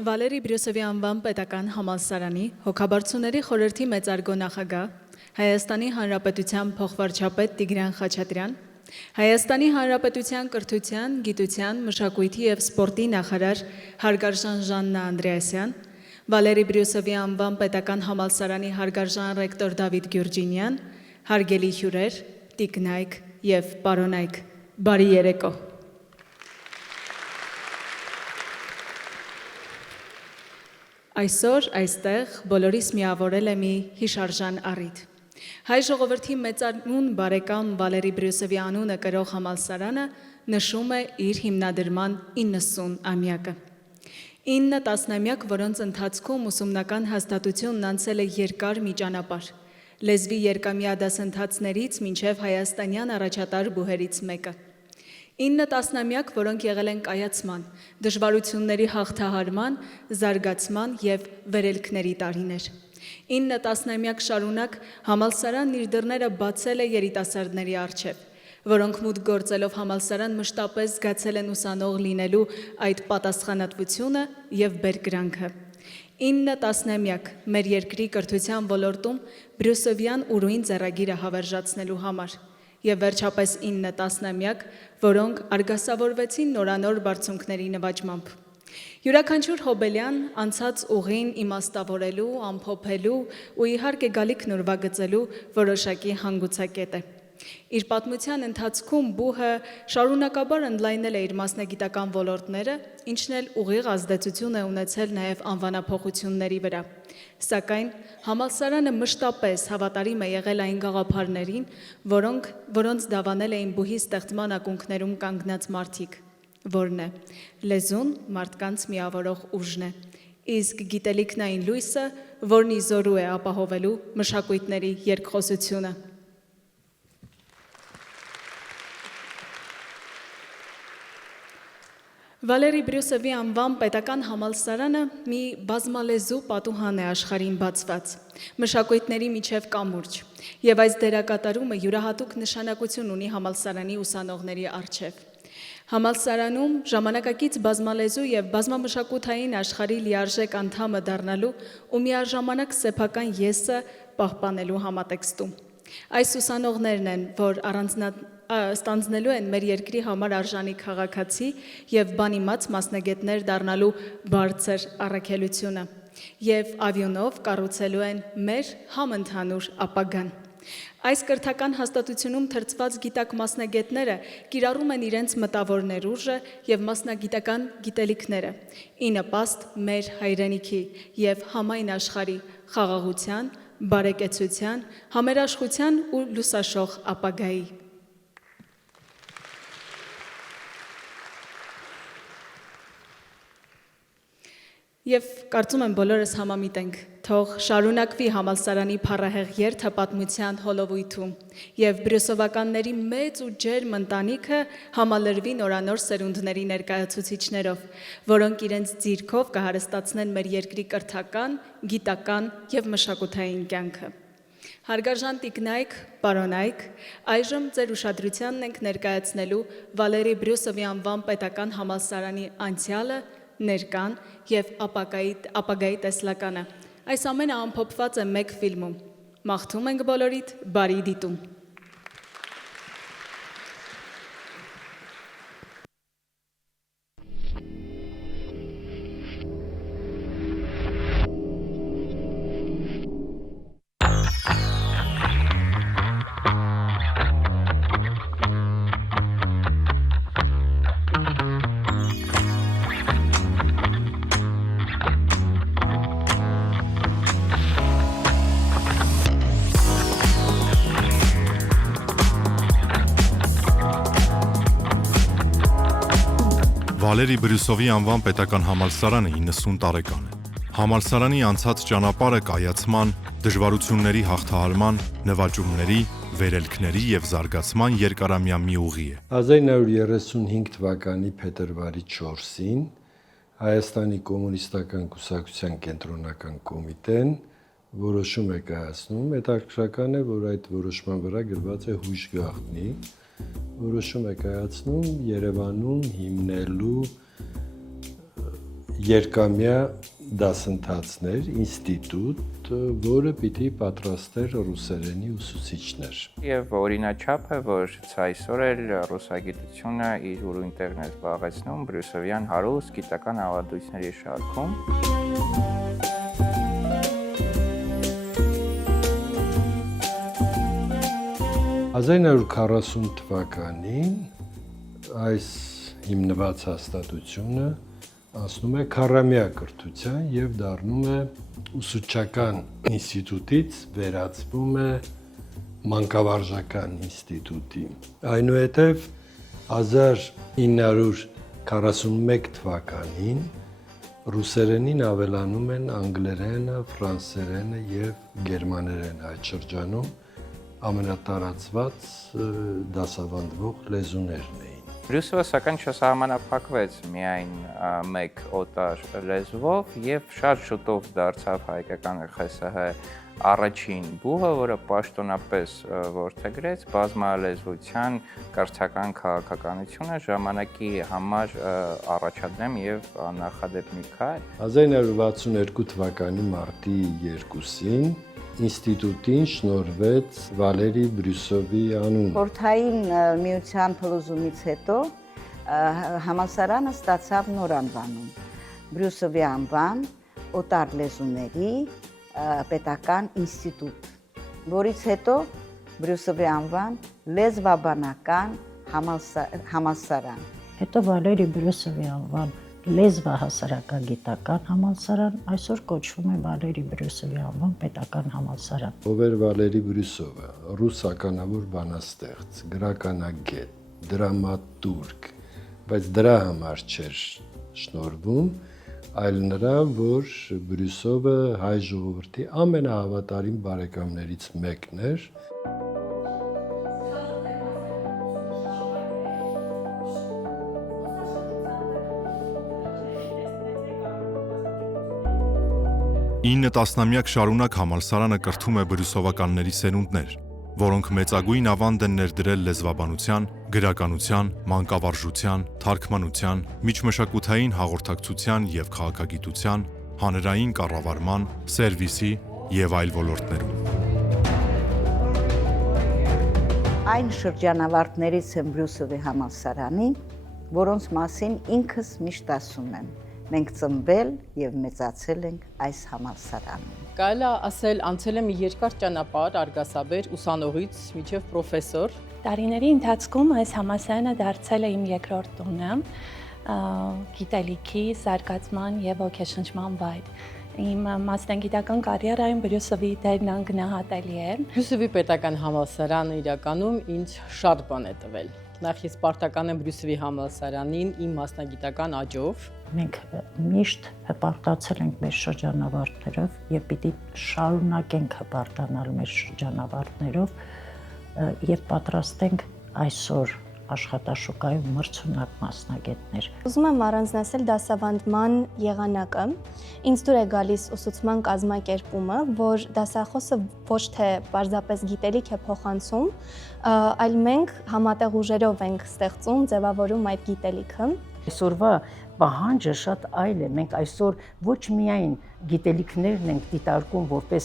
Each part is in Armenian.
Վալերի Բրյուսովի անվան պետական համալսարանի հոգաբարձուների խորհրդի մեծարգո նախագահ, Հայաստանի Հանրապետության փոխվարչապետ Տիգրան Խաչատրյան, Հայաստանի Հանրապետության կրթության, գիտության, մշակույթի և սպորտի նախարար հարգարժան Ժաննա Անդրեասյան, Վալերի Բրյուսովի անվան պետական համալսարանի հարգարժան ռեկտոր Դավիթ Գյուրջինյան, հարգելի հյուրեր, տիկնայք և պարոնայք, բարի երեկո։ Այսօր այստեղ բոլորիս միավորել է մի հիշարժան առիթ։ Հայ ժողովրդի մեծանուն բարեկամ Վալերի Բրյուսովի անունը կրող համալսարանը նշում է իր հիմնադրման 90-ամյակը։ 9 տասնամյակ, որոնց ընթացքում ուսումնական հաստատությունն անցել է երկար մի ճանապարհ, լեզվի երկամյա դասընթացներից մինչև հայաստանյան առաջատար բուհերից մեկը։ 9 տասնամյակ, որոնք եղել են կայացման, դժվարությունների հաղթահարման, զարգացման և վերելքների տարիներ։ 9 տասնամյակ շարունակ համալսարանն իր դռները բացել է երիտասարդների առջև, որոնք մուտք գործելով համալսարան մշտապես զգացել են ուսանող լինելու այդ պատասխանատվությունը և բերկրանքը։ 9 տասնամյակ մեր երկրի կրթության ոլորտում Բրյուսովյան ուրույն ձեռագիրը հավերժացնելու համար և վերջապես 9 տասնամյակ, որոնք արգասավորվեցին նորանոր բարձունքների նվաճմամբ։ Յուրաքանչյուր հոբելյան անցած ուղին իմաստավորելու, ամփոփելու ու իհարկե գալիքն ուրվագծելու որոշակի հանգուցակետ է։ Իր պատմության ընթացքում բուհը շարունակաբար ընդլայնել է իր մասնագիտական ոլորտները, ինչն էլ ուղիղ ազդեցություն է ունեցել նաև անվանափոխությունների վրա։ Սակայն համալսարանը մշտապես հավատարիմ է եղել այն գաղափարներին, որոնց դավանել էին բուհի ստեղծման ակունքներում կանգնած մարդիկ, որն է լեզուն մարդկանց միավորող ուժն է, իսկ գիտելիքն այն լույսը, որն ի զորու է ապահովելու մշակույթների երկխոսությունը։ Վալերի Բրյուսովի անվան պետական համալսարանը մի բազմալեզու պատուհան է աշխարհին բացված, մշակույթների միջև կամուրջ, և այս դերակատարումը յուրահատուկ նշանակություն ունի համալսարանի ուսանողների առջև։ Համալսարանում ժամանակակից բազմալեզու և բազմամշակութային աշխարհի լիարժեք անդամը դառնալու ու միաժամանակ սեփական եսը պահպանելու համատեքստում։ Այս ուսանողներն են, որ ստանձնելու են մեր երկրի համար արժանի քաղաքացի և բանիմաց մասնագետներ դառնալու բարձր առաքելությունը և ավյունով կառուցելու են մեր համընդհանուր ապագան։ Այս կրթական հաստատությունում թրծված գիտակ մասնագետները կիրառում են իրենց մտավոր ներուժը և մասնագիտական գիտելիքները ի նպաստ մեր հայրենիքի և համայն աշխարհի խաղաղության, բարեկեցության, համերաշխության ու լուսաշող ապագայի։ Եվ կարծում եմ բոլորս համամիտ ենք, թող շարունակվի համալսարանի փառահեղ երթը պատմության հոլովույթում և բրյուսովականների մեծ ու ջերմ ընտանիքը համալրվի նորանոր սերունդների ներկայացուցիչներով, որոնք իրենց ձիրքով կհարստացնեն մեր երկրի կրթական, գիտական և մշակութային կյանքը։ Հարգարժան տիկնայք, պարոնայք, այժմ ձեր ուշադրությանն ենք ներկայացնելու Վալերի Բրյուսովի անվան պետական համալսարանի անցյալը, ներկան և ապագայի տեսլականը։ Այս ամենը ամփոփված է մեկ ֆիլմում։ Մաղթում ենք բոլորիդ բարի դիտում։ Վալերի Բրյուսովի անվան պետական համալսարանը 90 տարեկան է։ Համալսարանի անցած ճանապարհը կայացման, դժվարությունների հաղթահարման, նվաճումների, վերելքների և զարգացման երկարամյա մի ուղի է։ 1935 թվականի փետրվարի 4-ին Հայաստանի կոմունիստական կուսակցության կենտրոնական կոմիտեն որոշում է կայացնում, հետաքրքրական է, որ այդ որոշման վրա գրված է հույժ գաղտնի, որոշում է կայացնում Երևանում հիմնելու երկամյա դասընթացներ, ինստիտուտ, որը պիտի պատրաստեր ռուսերենի ուսուցիչներ։ Եվ օրինաչափ է, որ այսօր էլ ռուսագիտությունը իր ուրույն տեղն է զբաղեցնում բրյուսովյան հարուստ գիտական ավանդույթների շարքում։ 1940 թվականին այս հիմնված հաստատությունը անցնում է քառամյա կրթության եւ դառնում է ուսուցչական ինստիտուտից վերածվում է մանկավարժական ինստիտուտի։ Այնուհետև 1941 թվականին ռուսերենին ավելանում են անգլերենը, ֆրանսերենը եւ գերմաներենը այդ շրջանում ամենատարածված դասավանդվող լեզուներն էին։ Բրյուսովը սակայն չսահմանափակվեց միայն մեկ օտար լեզվով եւ շատ շուտով դարձավ հայկական ԽՍՀ առաջին բուհը, որը պաշտոնապես որդեգրեց բազմալեզվության կրթական քաղաքականությունը ժամանակի համար առաջադեմ եւ նախադեպ մի քայլ։ 1962 թվականի մարտի 2-ին ինստիտուտին շնորհվեց Վալերի Բրյուսովի անուն։ Խորհրդային միության փլուզումից հետո համալսարանը ստացավ նոր անվանում՝ Բրյուսովի անվան օտար լեզուների պետական ինստիտուտ, որից հետո Բրյուսովի անվան լեզվաբանական համալսարան։ Հետո Վալերի Բրյուսովի անվան լեզվահասարակագիտական համալսարան, այսօր կոչվում է Վալերի Բրյուսովի անվան պետական համալսարան։ Ով էր Վալերի Բրյուսովը, ռուս ականավոր բանաստեղծ, գրականագետ, դրամատուրգ, բայց դրա համար չէր շնորհվում, այլ նրա, որ Բրյուսովը հայ ժողովրդի ամենահավատարիմ բարեկամներից մեկն էր։ Ինը տասնամյակ շարունակ համալսարանը կրթում է բրյուսովականների սերունդներ, որոնք մեծագույն ավանդ են ներդրել լեզվաբանության, գրականության, մանկավարժության, թարգմանության, միջմշակութային հաղորդակցության եւ քաղաքագիտության, հանրային կառավարման, սերվիսի եւ այլ ոլորտներում։ Այն շրջանավարտներից եմ Բրյուսովի համալսարանի, որոնց մասին ինքս միշտ ասում եմ. մենք ծնվել եւ մեծացել ենք այս համալսարանում։ Կարելի է ասել, անցել եմ երկար ճանապարհ արգասաբեր ուսանողից մինչև պրոֆեսոր։ Տարիների ընթացքում այս համալսարանը դարձել է իմ երկրորդ տունը, գիտելիքի, զարգացման եւ ոգեշնչման վայր։ Իմ մասնագիտական կարիերայում Բրյուսովի դերն անգնահատելի է։ Բրյուսովի պետական համալսարանը իրականում ինձ շատ բան է տվել։ Նախ ես պարտական եմ Բրյուսովի համալսարանին իմ մասնագիտական աճով։ Մենք միշտ հպարտացել ենք մեր շրջանավարտներով եւ պիտի շարունակենք հպարտանալ մեր շրջանավարտներով եւ պատրաստենք այսօր աշխատաշուկայում մրցունակ մասնագետներ։ Ուզում եմ առանձնացնել դասավանդման եղանակը։ Ինձ դուր է գալիս ուսուցման կազմակերպումը, որ դասախոսը ոչ թե պարզապես գիտելիք է փոխանցում, այլ մենք համատեղ ուժերով ենք ստեղծում, ձևավորում այդ գիտելիքը։ Այսօրվա պահանջը շատ այլ է։ Մենք այսօր ոչ միայն գիտելիքներն ենք դիտարկում որպես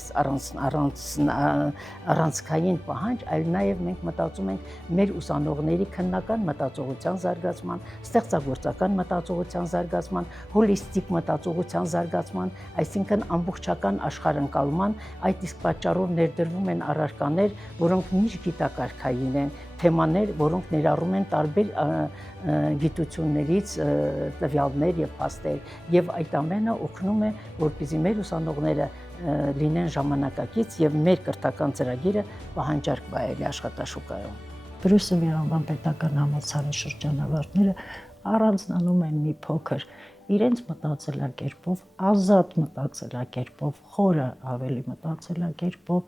առանցքային պահանջ, այլ նաև մենք մտածում ենք մեր ուսանողների քննական մտածողության զարգացման, ստեղծագործական մտածողության զարգացման, հոլիստիկ մտածողության զարգացման, այսինքն ամբողջական աշխարհընկալման, այդ իսկ պատճառով ներդրվում են առարկաներ, որոնք միջգիտակարգային են, թեմաներ, որոնք ներառում են տարբեր գիտություններից տվյալներ եւ փաստեր, եւ այդ ամենը օգնում է, որպեսզի մեր ուսանողները լինեն ժամանակակից եւ մեր կրթական ծրագիրը պահանջարկ վայելի աշխատաշուկայում։ Բրյուսովի անվան պետական համալսարանի շրջանավարտները առանձնանում են մի փոքր իրենց մտածելակերպով, ազատ մտածելակերպով, խորը ավելի մտածելակերպով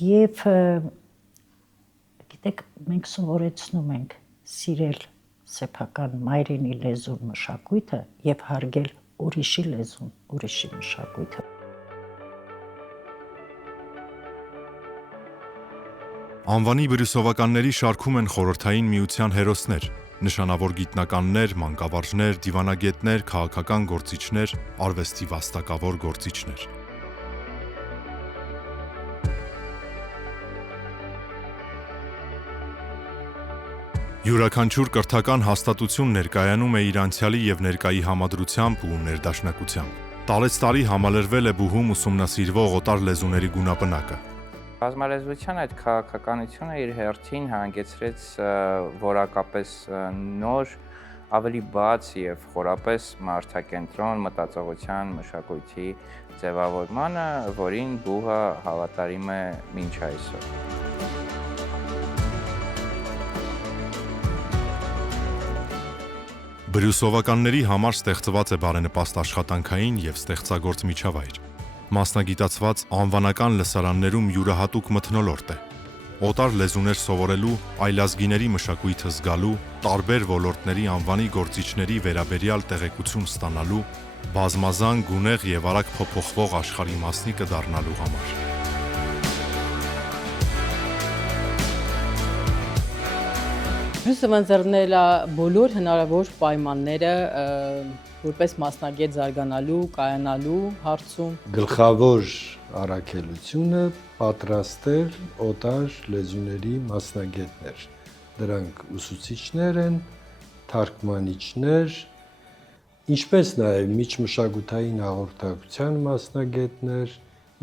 եւ գիտեք, մենք սովորեցնում ենք սիրել սեփական մայրենի լեզուն մշակույթը եւ հարգել ուրիշի լեզուն, ուրիշի մշակույթը։ Անվանի բրյուսովականների շարքում են խորհրդային միության հերոսներ, նշանավոր գիտնականներ, մանկավարժներ, դիվանագետներ, քաղաքական գործիչներ, արվեստի վաստակավոր գործիչներ։ Յուրաքանչյուր կրթական հաստատություն ներկայանում է իր անցյալի եւ ներկայի համադրությամբ ու ներդաշնակությամբ։ Տարեցտարի համալրվել է բուհում ուսումնասիրվող օտար լեզուների գունապնակը։ Բազմալեզվության այդ քաղաքականությունը իր հերթին հանգեցրեց որակապես նոր, ավելի բաց եւ խորապես մարդակենտրոն մտածողության մշակույթի ձևավորմանը, որին բուհը հավատարիմ է մինչ այսօր։ Բրյուսովականների համար ստեղծված է բարենպաստ աշխատանքային եւ ստեղծագործ միջավայր։ Մասնագիտացված անվանական լսարաններում յուրահատուկ մթնոլորտ է։ Օտար լեզուներ սովորելու, այլազգիների մշակույթը զգալու, տարբեր ոլորտների անվանի գործիչների վերաբերյալ տեղեկություն ստանալու, բազմազան, գունեղ եւ արագ փոփոխվող աշխարհի մասնիկը դառնալու համար։ Բրյուսովը ընձեռնել է բոլոր հնարավոր պայմանները որպես մասնագետ զարգանալու, կայանալու հարցում։ Գլխավոր առաքելությունը պատրաստել օտար լեզուների մասնագետներ։ Դրանք ուսուցիչներ են, թարգմանիչներ, ինչպես նաև միջմշակութային հաղորդակցության մասնագետներ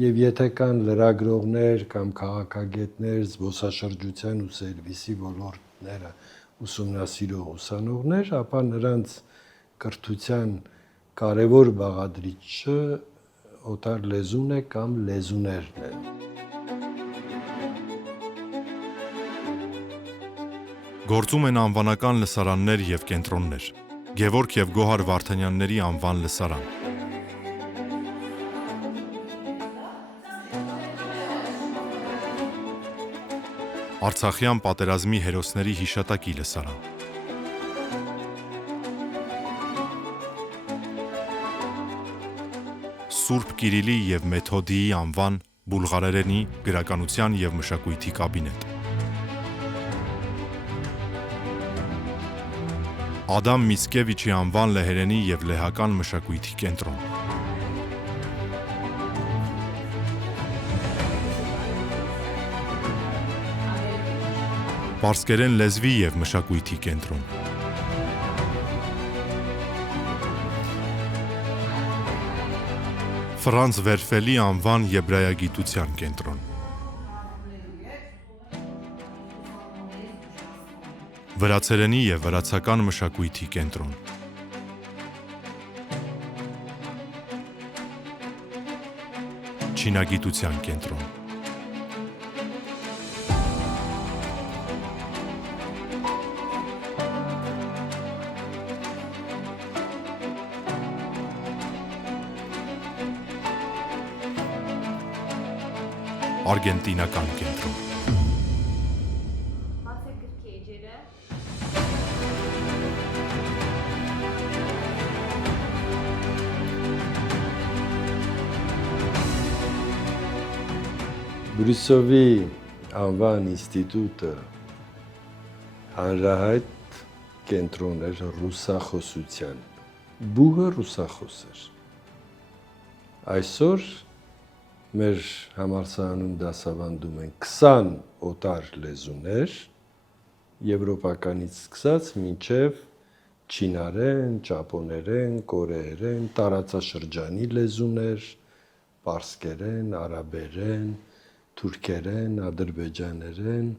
եւ եթե կան լրագրողներ կամ քաղաքագետներ, զբոսաշրջության ու սերվիսի ոլորտները ուսումնասիրող ուսանողներ, ապա նրանց կրթության կարևոր բաղադրիչը օտար լեզուն է կամ լեզուներն են։ Գործում են անվանական լսարաններ եւ կենտրոններ։ Գևորգ եւ Գոհար Վարդանյանների անվան լսարան։ Արցախյան պատերազմի հերոսների հիշատակի լսարան։ Սուրբ Կիրիլի եւ Մեթոդիի անվան բուլղարերենի գրականության եւ մշակույթի կաբինետ։ Ադամ Միցկևիչի անվան լեհերենի եւ լեհական մշակույթի կենտրոն։ Պարսկերեն լեզվի եւ մշակույթի կենտրոն։ Ֆրանց Վերֆելի անվան եբրայագիտության կենտրոն։ Վրացերենի եւ վրացական մշակույթի կենտրոն։ Չինագիտության կենտրոն։ Արգենտինական կենտրոն։ Բրյուսովի անվան ինստիտուտը հանրահայտ կենտրոն էր ռուսախոսության։ Բուհը ռուսախոս էր։ Այսօր մեր համալսարանում դասավանդում են 20 օտար լեզուներ, եվրոպականից սկսած մինչև չինարեն, ճապոներեն, կորեերեն, տարածաշրջանի լեզուներ, պարսկերեն, արաբերեն, թուրքերեն, ադրբեջաներեն,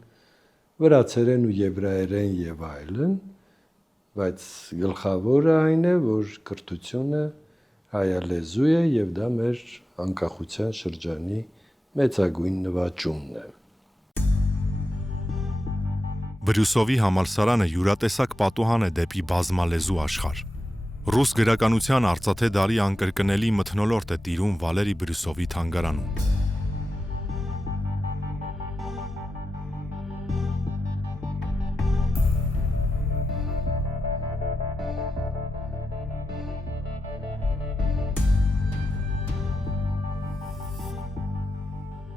վրացերեն ու եբրայերեն եւ այլն, բայց գլխավորը այն է, որ կրթությունը հայալեզու է եւ դա մեր անկախության շրջանի մեծագույն նվաճումն է։ Բրյուսովի համալսարանը յուրատեսակ պատուհան է դեպի բազմալեզու աշխարհ։ Ռուս գրականության արծաթե դարի անկրկնելի մթնոլորտ է տիրում Վալերի Բրյուսովի թանգարանում։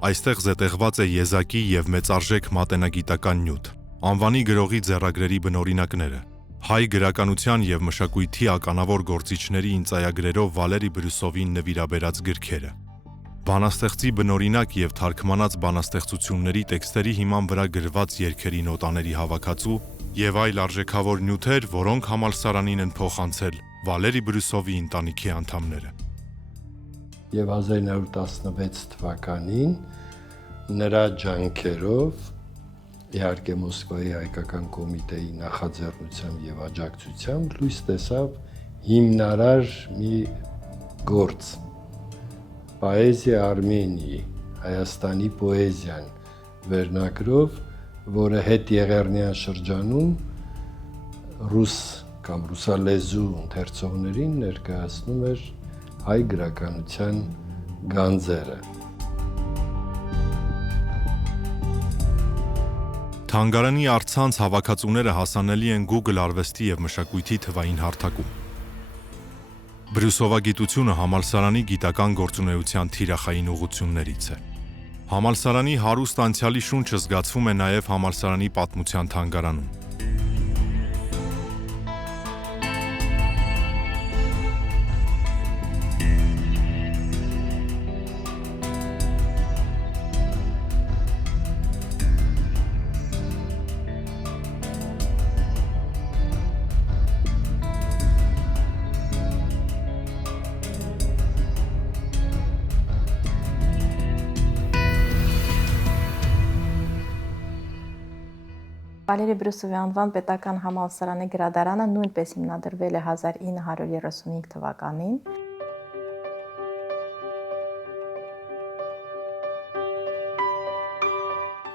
Այստեղ զետեղված է եզակի եւ մեծարժեք մատենագիտական նյութ, անվանի գրողի ձեռագրերի բնօրինակները, Հայ գրականության եւ մշակույթի ականավոր գործիչների ինծայագրերով Վալերի Բրյուսովին նվիրաբերած գրքերը։ Բանաստեղծի բնօրինակ եւ թարգմանած բանաստեղծությունների տեքստերի հիման վրա գրված երգերի նոտաների հավաքածու եւ այլ արժեքավոր նյութեր, որոնք համալսարանին են փոխանցել Վալերի Բրյուսովի ընտանիքի անդամները։ Եվ 1916 թվականին նրա ջանքերով, իհարկե Մոսկվայի հայկական կոմիտեի նախաձեռնությամբ եւ աջակցությամբ լույս տեսավ հիմնարար մի գործ Պոեզիա Արմենիի, Հայաստանի պոեզիան վերնագրով, որը հետ Եղեռնյան շրջանում ռուս կամ ռուսալեզու ընթերցողներին ներկայացնում էր հայ գրականության գանձերը։ Թանգարանի առցանց հավաքածուները հասանելի են Google արվեստի եւ մշակույթի թվային հարթակում։ Բրյուսովագիտությունը համալսարանի գիտական գործունեության թիրախային ուղղություններից է։ Համալսարանի հարուստ անցյալի շունչը զգացվում է նաեւ համալսարանի պատմության թանգարանում։ Վալերի Բրյուսովի անվան պետական համալսարանի գրադարանը նույնպես հիմնադրվել է 1935 թվականին։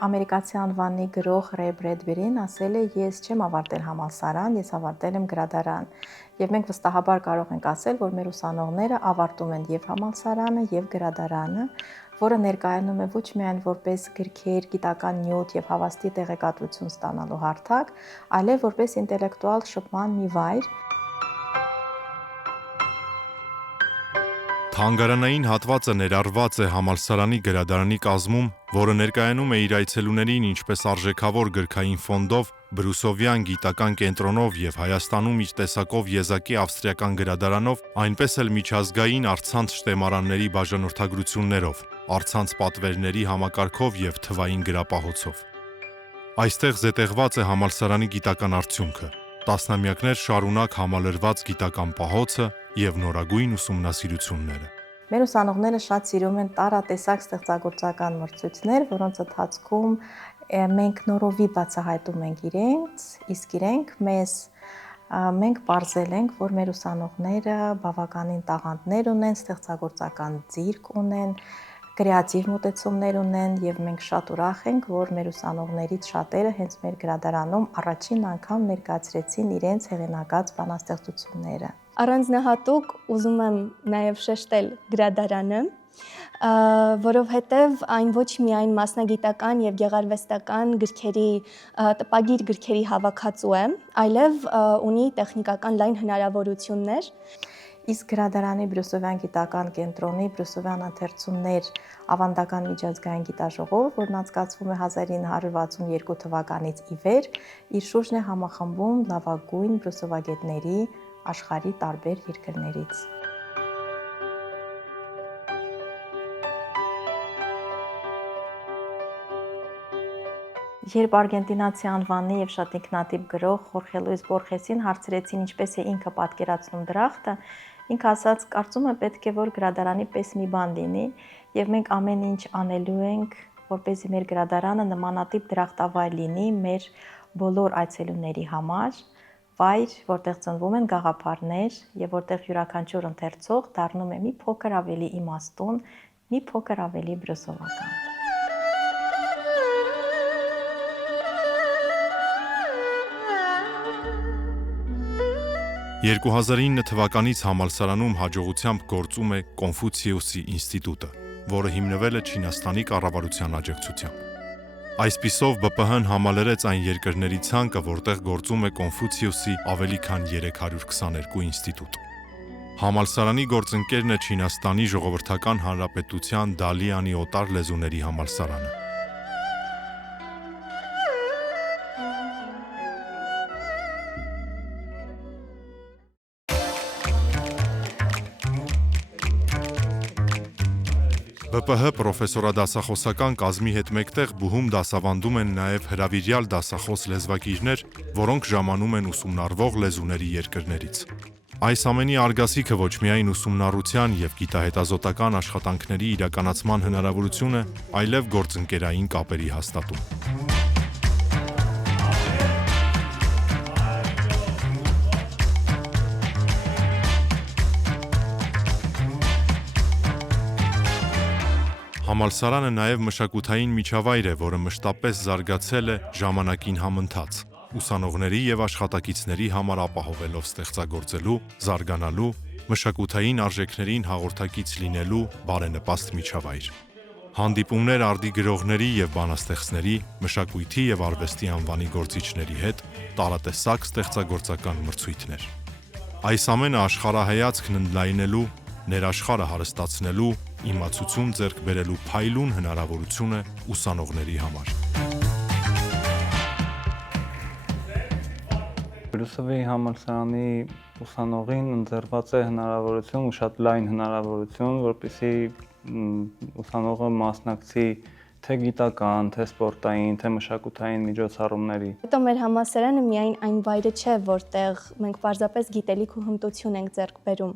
Ամերիկացի անվանի գրող Ռեյ Բրեդբերին ասել է. «Ես չեմ ավարտել համալսարան, ես ավարտել եմ գրադարան»։ Եվ մենք վստահաբար կարող ենք ասել, որ մեր ուսանողները ավարտում են եւ համալսարանը, եւ գրադարանը, որը ներկայանում է ոչ միայն որպես գրքեր, գիտական նյութ եւ հավաստի տեղեկատվություն ստանալու հարթակ, այլև որպես ինտելեկտուալ շփման մի վայր։ Թանգարանային հատվածը ներառված է համալսարանի գրադարանի կազմում, որը ներկայանում է իր այցելուներին ինչպես արժեքավոր գրքային ֆոնդով, Բրյուսովյան գիտական կենտրոնով եւ Հայաստանում իր տեսակով եզակի ավստրիական գրադարանով, այնպես էլ միջազգային առցանց շտեմարանների բաժանորդագրություններով, առցանց պատվերների համակարգով եւ թվային գրապահոցով։ Այստեղ զետեղված է համալսարանի գիտական արդյունքը, տասնամյակներ շարունակ համալրված գիտական պահոցը եւ նորագույն ուսումնասիրությունները։ Մեր ուսանողները շատ սիրում են տարատեսակ ստեղծագործական մրցույթներ, որոնց ընթացքում մենք նորովի բացահայտում ենք իրենց, իսկ իրենք մենք պարզել ենք, որ մեր ուսանողները բավականին տաղանդներ ունեն, ստեղծագործական ձիրք ունեն, կրեատիվ մոտեցումներ ունեն եւ մենք շատ ուրախ ենք, որ մեր ուսանողներից շատերը հենց մեր գրադարանում առաջին անգամ ներկայացրեցին իրենց հեղինակած բանաստեղծությունները։ Առանձնահատուկ ուզում եմ նաև շեշտել գրադարանը, որովհետև այն ոչ միայն մասնագիտական եւ գեղարվեստական գրքերի, տպագիր գրքերի հավաքածու է, այլև ունի տեխնիկական լայն հնարավորություններ։ Իսկ գրադարանի Բրյուսովյան գիտական կենտրոնի Բրյուսովյան ընթերցումներ ավանդական միջազգային գիտաժողով, որն անցկացվում է 1962 թվականից ի վեր, իր շուրջն է համախմբում լավագույն բրյուսովագետների աշխարհի տարբեր երկրներից։ Երբ արգենտինացի անվանի եւ շատ ինքնատիպ գրող Խորխե Լուիս Բորխեսին հարցրեցին ինչպես է ինքը պատկերացնում դրախտը, ինքը ասաց. կարծում եմ պետք է որ գրադարանի պես մի բան լինի եւ մենք ամեն ինչ անելու ենք, որպեսզի մեր գրադարանը նմանատիպ դրախտավայր լինի մեր բոլոր այցելուների համար, վայր, որտեղ ծնվում են գաղափարներ եւ որտեղ յուրաքանչյուր ընթերցող դառնում է մի փոքր ավելի իմաստուն, մի փոքր ավելի բրյուսովական։ 2009 թվականից համալսարանում հաջողությամբ գործում է Կոնֆուցիուսի ինստիտուտը, որը հիմնվել է Չինաստանի կառավարության աջակցությամբ։ Այսպիսով ԲՊՀ-ն համալրեց այն երկրների ցանկը, որտեղ գործում է Կոնֆուցիուսի ավելի քան 322 ինստիտուտ։ Համալսարանի գործընկերն է Չինաստանի Ժողովրդական Հանրապետության Դալիանի օտար լեզուների համալսարանը։ ԲՊՀ պրոֆեսորադասախոսական կազմի հետ մեկտեղ բուհում դասավանդում են նաև հրավիրյալ դասախոս լեզվակիրներ, որոնք ժամանում են ուսումնառվող լեզուների երկրներից։ Այս ամենի արգասիքը ոչ միայն ուսումնառության և գիտահետազոտական աշխատանքների իրականացման հնարավորություն է, այլև գործընկերային կապերի հաստատում։ Համալսարանը նաև մշակութային միջավայր է, որը մշտապես զարգացել է ժամանակին համընթաց, ուսանողների և աշխատակիցների համար ապահովելով ստեղծագործելու, զարգանալու, մշակութային արժեքներին հաղորդակից լինելու բարենպաստ միջավայր։ Հանդիպումներ արդի գրողների և բանաստեղծների, մշակույթի և արվեստի անվանի գործիչների հետ, տարատեսակ ստեղծագործական մրցույթներ։ Այս ամենը աշխարհայացքն ընդլայնելու, ներաշխարհը հարստացնելու, իմացություն ձեռք բերելու փայլուն հնարավորություն է ուսանողների համար։ Բրյուսովի համալսարանի ուսանողին ընձեռված է հնարավորություն, շատ լայն հնարավորություն, որպեսզի ուսանողը մասնակցի թե գիտական, թե սպորտային, թե մշակութային միջոցառումների։ Հետո մեր համալսարանը միայն այն վայրը չէ, որտեղ մենք պարզապես գիտելիք ու հմտություն ենք ձեռք բերում,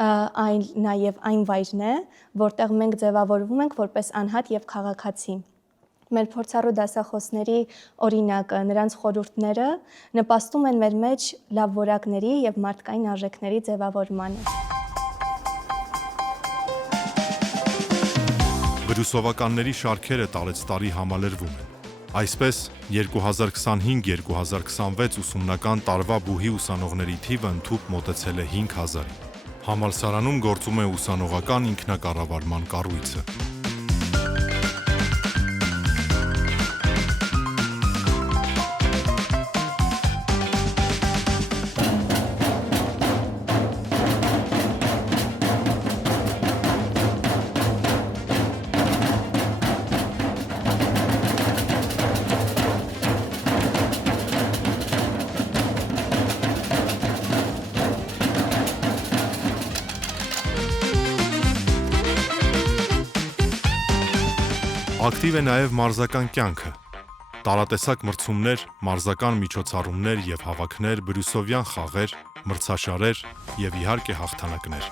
այլ նաև այն վայրն է, որտեղ մենք ձևավորվում ենք որպես անհատ և քաղաքացի։ Մեր փորձառու դասախոսների օրինակը, նրանց խորհուրդները նպաստում են մեր մեջ լավ որակների և մարդկային արժեքների ձևավորմանը։ Բրյուսովականների շարքերը տարեցտարի համալրվում են։ Այսպես, 2025-2026 ուսումնական տարվա բուհի ուսանողների թիվը ընդհուպ մոտեցել է 5000-ի։ Համալսարանում գործում է ուսանողական ինքնակառավարման կառույցը։ Ակտիվ է նաև մարզական կյանքը։ Տարատեսակ մրցումներ, մարզական միջոցառումներ և հավաքներ, բրյուսովյան խաղեր, մրցաշարեր և իհարկե հաղթանակներ։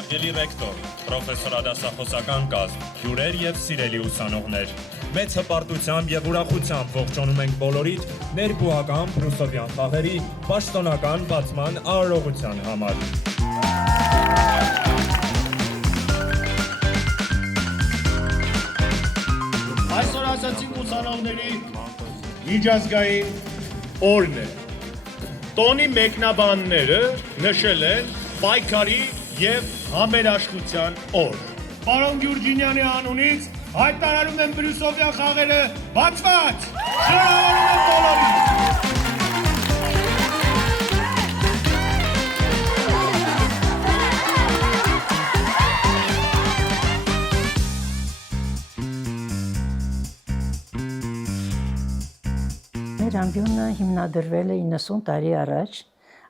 Արգելի ռեկտոր, պրոֆեսորադասախոսական կազմ, հյուրեր և սիրելի ուսանողներ, մեծ հպարտությամբ և ուրախությամբ ողջունում ենք բոլորիդ ներբուհական բրյուսովյան խաղերի պաշտոնական բացման արարողության համար։ Այսօր ասացինք ուսանողների միջազգային օրն է։ Տոնի մեկնաբանները նշել են պայքարի և համերաշխության օր։ Պարոն Գյուրջինյանի անունից հայտարարում եմ բրյուսովյան խաղերը բացված։ Շնորհավորում եմ բոլորին։ Մեր ամբիոնը հիմնադրվել է 90 տարի առաջ,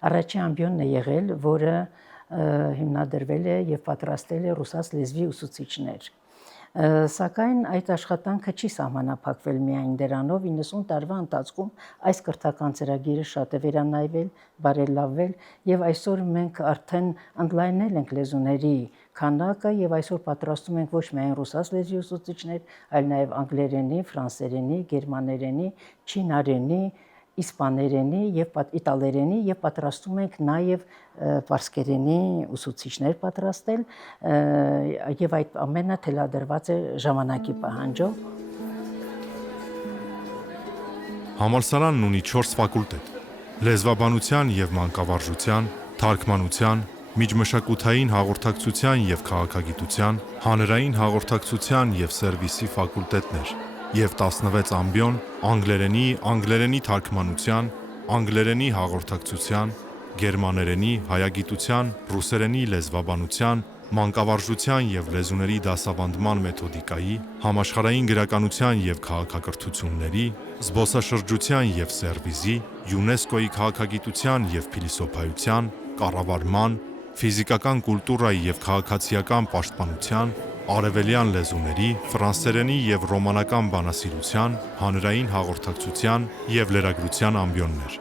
առաջի ամբիոնն է եղել, որը հիմնադրվել է և պատրաստել է ռուսաց լեզվի ուսուցիչներ։ Սակայն այդ աշխատանքը չի սահմանափակվել միայն դրանով, 90 տարվա ընթացքում այս կրթական ծրագիրը շատ է վերանայվել, բարելավվել և այսօր մենք արդեն ընդլայնել ենք լեզուների քանակը և այսօր պատրաստում ենք ոչ միայն ռուսաց լեզվի ուսուցիչներ, այլ նաև անգլերենի, ֆրանսերենի, գերմաներենի, չինարենի, իսպաներենի և իտալերենի և պատրաստում ենք նաև պարսկերենի ուսուցիչներ պատրաստել և այդ ամենը թելադրված է ժամանակի պահանջով։ Համալսարանն ունի 4 ֆակուլտետ՝ լեզվաբանության և մանկավարժության, թարգմանության, միջմշակութային հաղորդակցության և քաղաքագիտության, հանրային հաղորդակցության և սերվիսի ֆակուլտետներ և 16 ամբիոն անգլերենի, անգլերենի թարգմանության, անգլերենի հաղորդակցության, գերմաներենի, հայագիտության, ռուսերենի լեզվաբանության, մանկավարժության և լեզուների դասավանդման մեթոդիկայի, համաշխարհային գրականության և քաղաքակրթությունների, զբոսաշրջության և սերվիզի, ՅՈՒՆԵՍԿՕ-ի քաղաքագիտության և փիլիսոփայության, կառավարման, ֆիզիկական կուլտուրայի եւ քաղաքացիական պաշտպանության, արևելյան լեզուների, ֆրանսերենի եւ ռոմանական բանասիրության, հանրային հաղորդակցության եւ լրագրության ամբիոններ։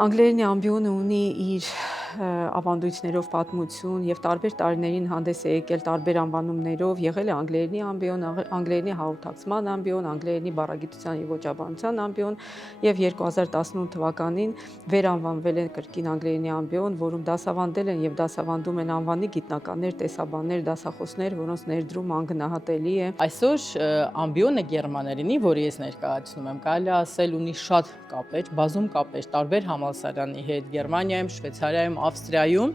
Անգլերենի ամբիոնը ունի իր ավանդույթներով պատմություն եւ տարբեր տարիներին հանդես է եկել տարբեր անվանումներով, եղել է անգլերենի ամբիոն, անգլերենի հաղորդակցման ամբիոն, անգլերենի բառագիտության եւ ոճաբանության ամբիոն եւ 2018 թվականին վերանվանվել է կրկին անգլերենի ամբիոն, որում դասավանդել են եւ դասավանդում են անվանի գիտնականներ, տեսաբաններ, դասախոսներ, որոնց ներդրումը անգնահատելի է։ Այսօր ամբիոնը գերմաներենի, որը ես ներկայացնում եմ, կարելի ասել ունի շատ կապեր, բազում կապեր տարբեր համալսարանի հետ, Գերմանիայում, Շվեյցարիայում, Ավստրիայում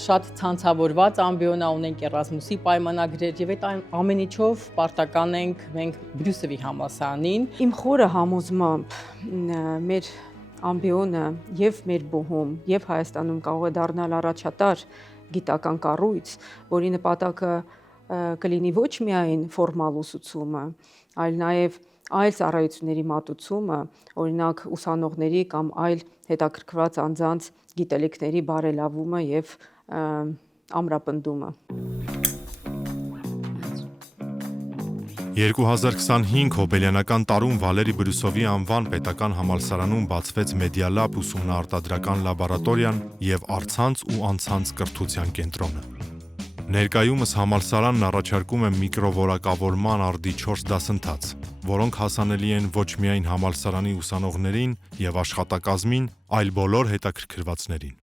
շատ ցանցավորված ամբիոնա ունենք Էրազմուսի պայմանագրեր եւ այդ ամեն ինչով պարտական ենք մենք Բրյուսովի համալսարանին։ Իմ խորը համոզմամբ մեր ամբիոնը եւ մեր բուհում եւ Հայաստանում կարող է դառնալ առաջատար գիտական կառույց, որի նպատակը կլինի ոչ միայն ֆորմալ ուսուցումը, այլ նաեւ այլ ծառայությունների մատուցումը, օրինակ ուսանողների կամ այլ հետաքրքրված անձանց գիտելիքների բարելավումը եւ ամրապնդումը։ 2025 հոբելյանական տարում Վալերի Բրյուսովի անվան պետական համալսարանում բացվեց մեդիալաբ ուսումնաարտադրական լաբորատորիան եւ առցանց ու անցանց կրթության կենտրոնը։ Ներկայումս համալսարանն առաջարկում է միկրովորակավորման արդի 4 դասընթաց, որոնք հասանելի են ոչ միայն համալսարանի ուսանողներին եւ աշխատակազմին, այլ բոլոր հետաքրքրվածներին։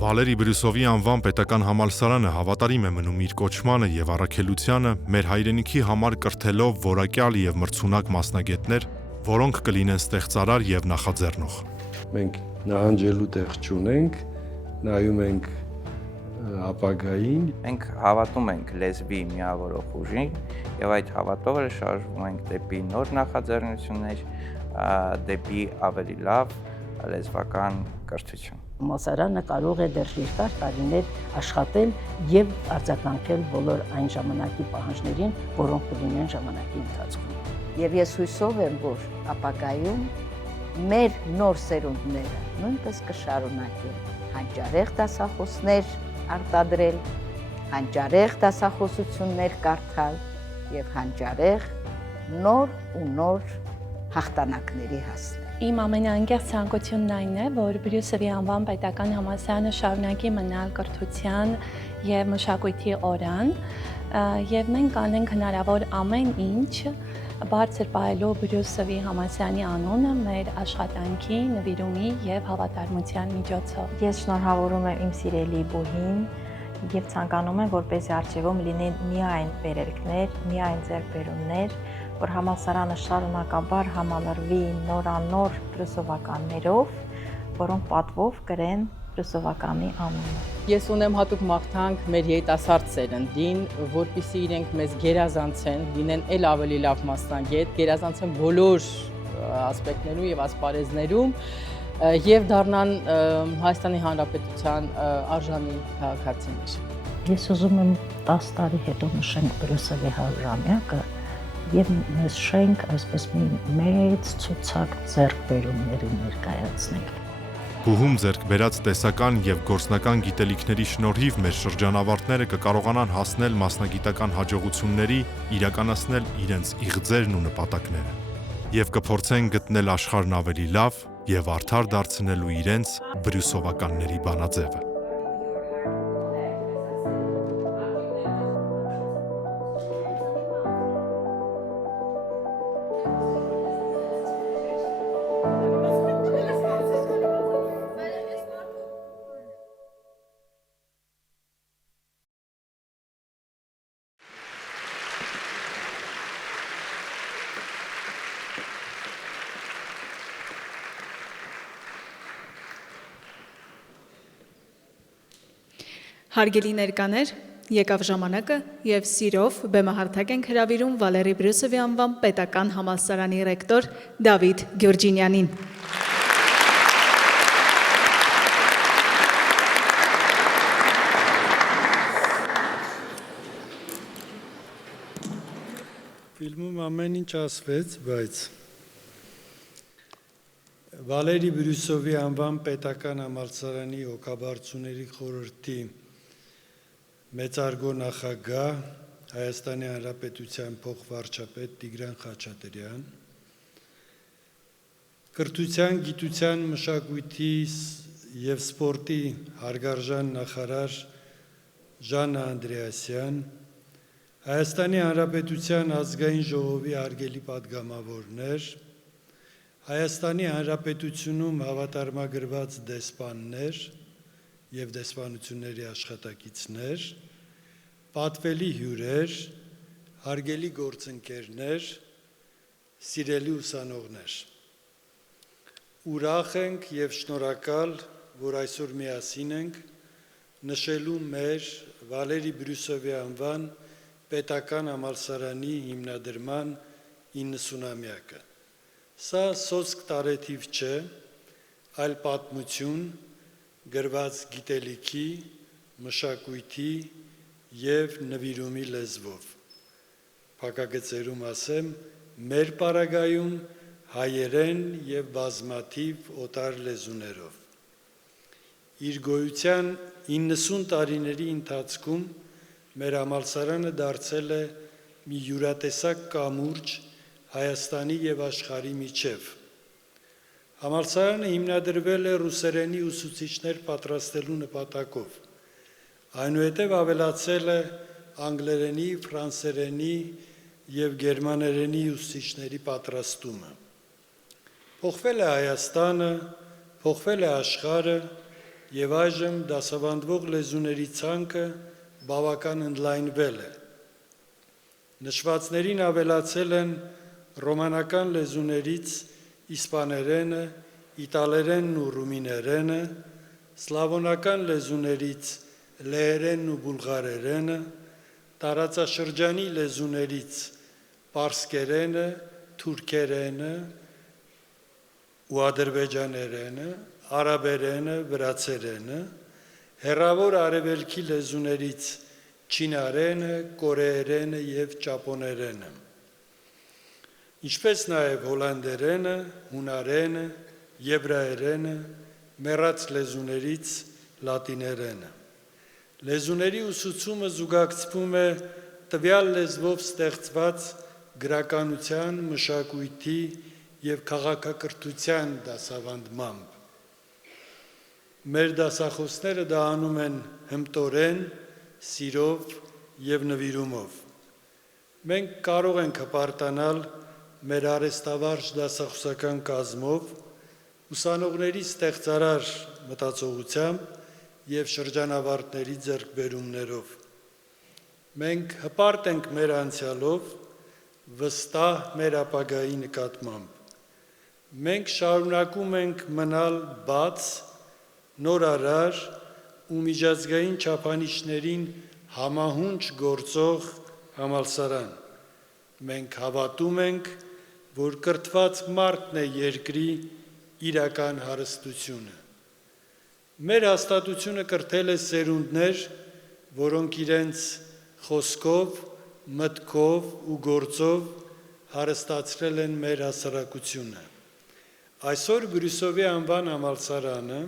Վալերի Բրյուսովի անվան պետական համալսարանը հավատարիմ է մնում իր կոչմանը եւ առաքելությանը մեր հայրենիքի համար կրթելով որակյալ եւ մրցունակ մասնագետներ, որոնք կլինեն ստեղծարար եւ նախաձեռնող։ Մենք նահանջելու տեղ չունենք, նայում ենք ապագային։ Մենք հավատում ենք լեզվի միավորող ուժին եւ այդ հավատով շարժվում ենք դեպի նոր նախաձեռնություններ, դեպի ավելի լավ լեզվական կրթություն։ Համալսարանը կարող է դեռ երկար տարիներ աշխատել եւ արձագանքել բոլոր այն ժամանակի պահանջներին, որոնք կլինեն ժամանակի ընթացքում։ Եվ ես հույսով եմ, որ ապագայում մեր նոր սերունդները նույնպես կշարունակեն հանճարեղ դասախոսներ արտադրել, հանճարեղ դասախոսություններ կարդալ եւ հանճարեղ նոր ու նոր հաղթանակների հասնել։ Իմ ամենաանկեղծ ցանկությունն այն է, որ Բրյուսովի անվան պետական համալսարանը շարունակի մնալ կրթության եւ մշակույթի օրան, եւ մենք կանենք հնարավոր ամեն ինչ բարձր պահելով Բրյուսովի համալսարանի անունը մեր աշխատանքի, նվիրումի եւ հավատարմության միջոցով։ Ես շնորհավորում եմ իմ սիրելի բուհին եւ ցանկանում եմ, որպեսզի արժեվում լինեն միայն վերելքներ, միայն ձեռքբերումներ, որ համալսարանը շարունակաբար համալրվի նորանոր բրյուսովականներով, որոնք պատվով կրեն բրյուսովականի անունը։ Ես ունեմ հատուկ մաղթանք մեր երիտասարդ սերնդին, որպեսզի իրենք մեզ գերազանցեն, լինեն ել ավելի լավ մասնագետ, գերազանցեն բոլոր ասպեկտներում եւ ասպարեզներում եւ դառնան Հայաստանի Հանրապետության արժանի քաղաքացիներ։ Ես ուզում եմ 10 տարի հետո նշենք Բրյուսովի 100-ամյակը եւ նշենք այսպես մի մեծ ցուցակ ձեռքբերումների ներկայացնենք։ Բուհում ձեռք բերած տեսական եւ գործնական գիտելիքների շնորհիվ մեր շրջանավարտները կկարողանան հասնել մասնագիտական հաջողությունների, իրականացնել իրենց իղձերն ու նպատակները եւ կփորձեն գտնել աշխարհն ավելի լավ եւ արդար դարձնելու իրենց բրյուսովականների բանաձևը։ Հարգելի ներկաներ, եկավ ժամանակը եւ սիրով բեմահարթակ ենք հրավիրում Վալերի Բրյուսովի անվան պետական համալսարանի ռեկտոր Դավիթ Գյուրջինյանին։ Ֆիլմում ամեն ինչ ասվեց, բայց Վալերի Բրյուսովի անվան պետական համալսարանի հոգաբարձուների խորհրդի մեծարգո նախագահ Հայաստանի Հանրապետության փոխվարչապետ Տիգրան Խաչատրյան, Կրթության, գիտության, մշակույթի եւ սպորտի հարգարժան նախարար Ժաննա Անդրեասյան, Հայաստանի Հանրապետության ազգային ժողովի հարգելի պատգամավորներ, Հայաստանի Հանրապետությունում հավատարմագրված դեսպաններ եւ դեսպանությունների աշխատակիցներ, պատվելի հյուրեր, հարգելի գործընկերներ, սիրելի ուսանողներ։ Ուրախ ենք եւ շնորհակալ, որ այսօր միասին ենք նշելու մեր Վալերի Բրյուսովի անվան պետական համալսարանի հիմնադրման 90-ամյակը։ Սա սոսկ տարեթիվ չէ, այլ պատմություն գրված գիտելիքի, մշակույթի եւ նվիրումի լեզվով։ Փակագծերում ասեմ, մեր պարագայում հայերեն եւ բազմաթիվ օտար լեզուներով։ Իր գոյության 90 տարիների ընթացքում մեր համալսարանը դարձել է մի յուրատեսակ կամուրջ Հայաստանի եւ աշխարհի միջև։ Համալսարանը հիմնադրվել է ռուսերենի ուսուցիչներ պատրաստելու նպատակով։ Այնուհետև ավելացել է անգլերենի, ֆրանսերենի եւ գերմաներենի ուսուցիչների պատրաստումը։ Փոխվել է Հայաստանը, փոխվել է աշխարհը եւ այժմ դասավանդվող լեզուների ցանկը բավական ընդլայնվել է։ Նշվածներին ավելացել են ռոմանական լեզուներից իսպաներենը, իտալերենն ու ռումիներենը, սլավոնական լեզուներից լեհերենն ու բուլղարերենը, տարածաշրջանի լեզուներից պարսկերենը, թուրքերենը ու ադրբեջաներենը, արաբերենը, վրացերենը, հեռավոր արևելքի լեզուներից չինարենը, կորեերենը եւ ճապոներենը, ինչպես նաև հոլանդերենը, հունարենը, եբրայերենը, մեռած լեզուներից լատիներենը։ Լեզուների ուսուցումը զուգակցվում է տվյալ լեզվով ստեղծված գրականության, մշակույթի եւ քաղաքակրթության դասավանդմամբ։ Մեր դասախոսները դա անում են հմտորեն, սիրով եւ նվիրումով։ Մենք կարող ենք հպարտանալ մեր արեստավարժ դասախոսական կազմով, ուսանողների ստեղծարար մտածողությամբ եւ շրջանավարտների ձեռքբերումներով։ Մենք հպարտ ենք մեր անցյալով, վստահ մեր ապագայի նկատմամբ։ Մենք շարունակում ենք մնալ բաց, նորարար ու միջազգային չափանիշներին համահունչ գործող համալսարան։ Մենք հավատում ենք, որ կրթված մարդն է երկրի իրական հարստությունը։ Մեր հաստատությունը կրթել է սերունդներ, որոնք իրենց խոսքով, մտքով ու գործով հարստացրել են մեր հասարակությունը։ Այսօր Բրյուսովի անվան համալսարանը,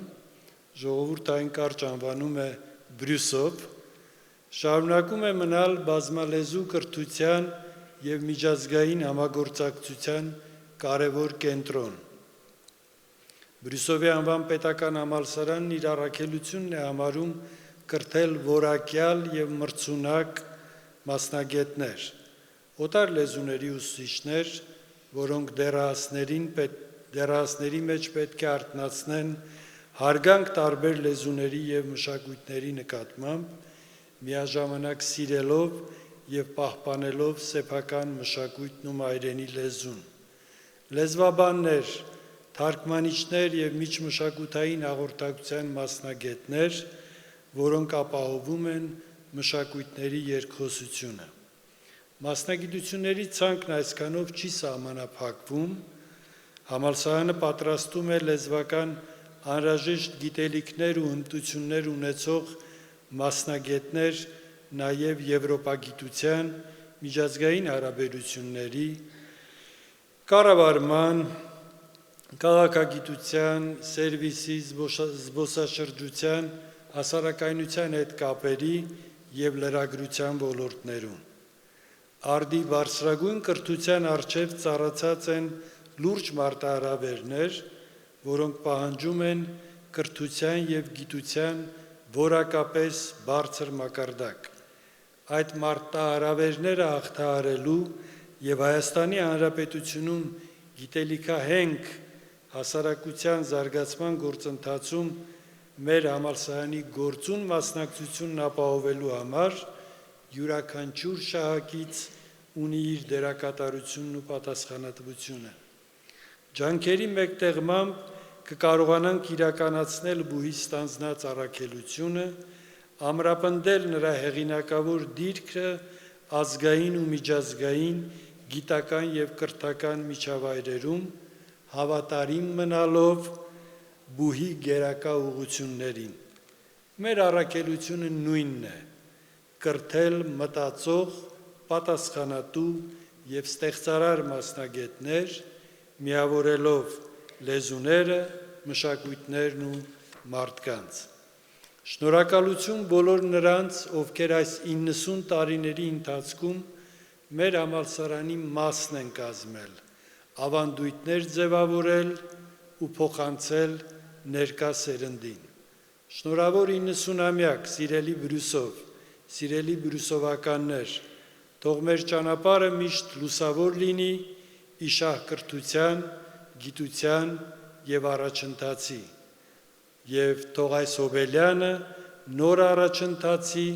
ժողովուրդային կարճ անվանում է Բրյուսով, շարունակում է մնալ բազմալեզու կրթության եւ միջազգային համագործակցության կարևոր կենտրոն։ Բրյուսովի անվան պետական համալսարանն իր առաքելությունն է համարում կրթել որակյալ եւ մրցունակ մասնագետներ, օտար լեզուների ուսուցիչներ, որոնք դեռահասների մեջ պետք է արթնացնեն հարգանք տարբեր լեզուների եւ մշակույթների նկատմամբ, միաժամանակ սիրելով եւ պահպանելով սեփական մշակույթն ու մայրենի լեզուն։ Լեզվաբաններ, թարգմանիչներ եւ միջմշակութային հաղորդակցության մասնագետներ, որոնք ապահովում են մշակույթների երկխոսությունը։ Մասնագիտությունների ցանկն այսքանով չի սահմանափակվում, համալսարանը պատրաստում է լեզվական անհրաժեշտ գիտելիքներ ու հմտություններ ունեցող մասնագետներ նաև եվրոպագիտության միջազգային հարաբերությունների, կառավարման, քաղաքագիտության, սերվիսի, զբոսաշրջության, հասարակայնության հետ կապերի և լրագրության ոլորտներում։ Արդի բարձրագույն կրթության առջև ծառացած են լուրջ մարտահրավերներ, որոնք պահանջում են կրթության և գիտության որակապես բարձր մակարդակ։ Այդ մարտահրավերները հաղթահարելու և Հայաստանի Հանրապետությունում գիտելիքահենք հասարակության զարգացման գործընթացում մեր համալսարանի գործուն մասնակցությունն ապահովելու համար յուրաքանչյուր շահակից ունի իր դերակատարությունն ու պատասխանատվությունը։ Ջանքերի մեկտեղմամբ կկարողանանք իրականացնել բուհի ստանձնած առաքելությունը, ամրապնդել նրա հեղինակավոր դիրքը ազգային ու միջազգային գիտական և կրթական միջավայրերում, հավատարիմ մնալով բուհի գերակա ուղղություններին։ Մեր առաքելությունը նույնն է՝ կրթել մտածող, պատասխանատու և ստեղծարար մասնագետներ, միավորելով լեզուները, մշակույթներն ու մարդկանց։ Շնորհակալություն բոլոր նրանց, ովքեր այս 90 տարիների ընթացքում մեր համալսարանի մասն են կազմել, ավանդույթներ ձևավորել ու փոխանցել ներկա սերնդին։ Շնորհավոր 90-ամյակ, սիրելի Բրյուսով, սիրելի բրյուսովականներ, թող մեր ճանապարհը միշտ լուսավոր լինի ի շահ կրթության, գիտության և առաջընթացի, և թող այս հոբելյանը նոր առաջընթացի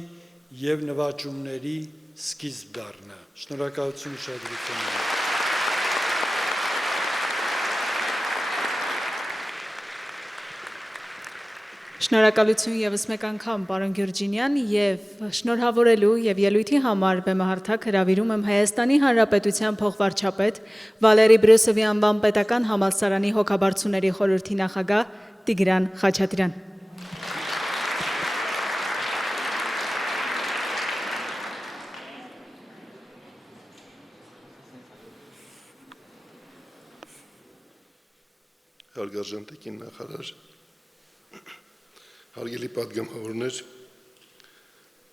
և նվաճումների սկիզբ դառնա։ Շնորհակալություն ուշադրությունից։ Շնորհակալություն ևս մեկ անգամ, պարոն Գյուրջինյան, և շնորհավորելու և ելույթի համար բեմահարթակ հրավիրում եմ Հայաստանի Հանրապետության փոխվարչապետ Վալերի Բրյուսովի անվան պետական համալսարանի հոգաբարձուների խորհրդի նախագահ Տիգրան Խաչատրյան։ Հարգարժան տիկին նախարար, հարգելի պատգամավորներ,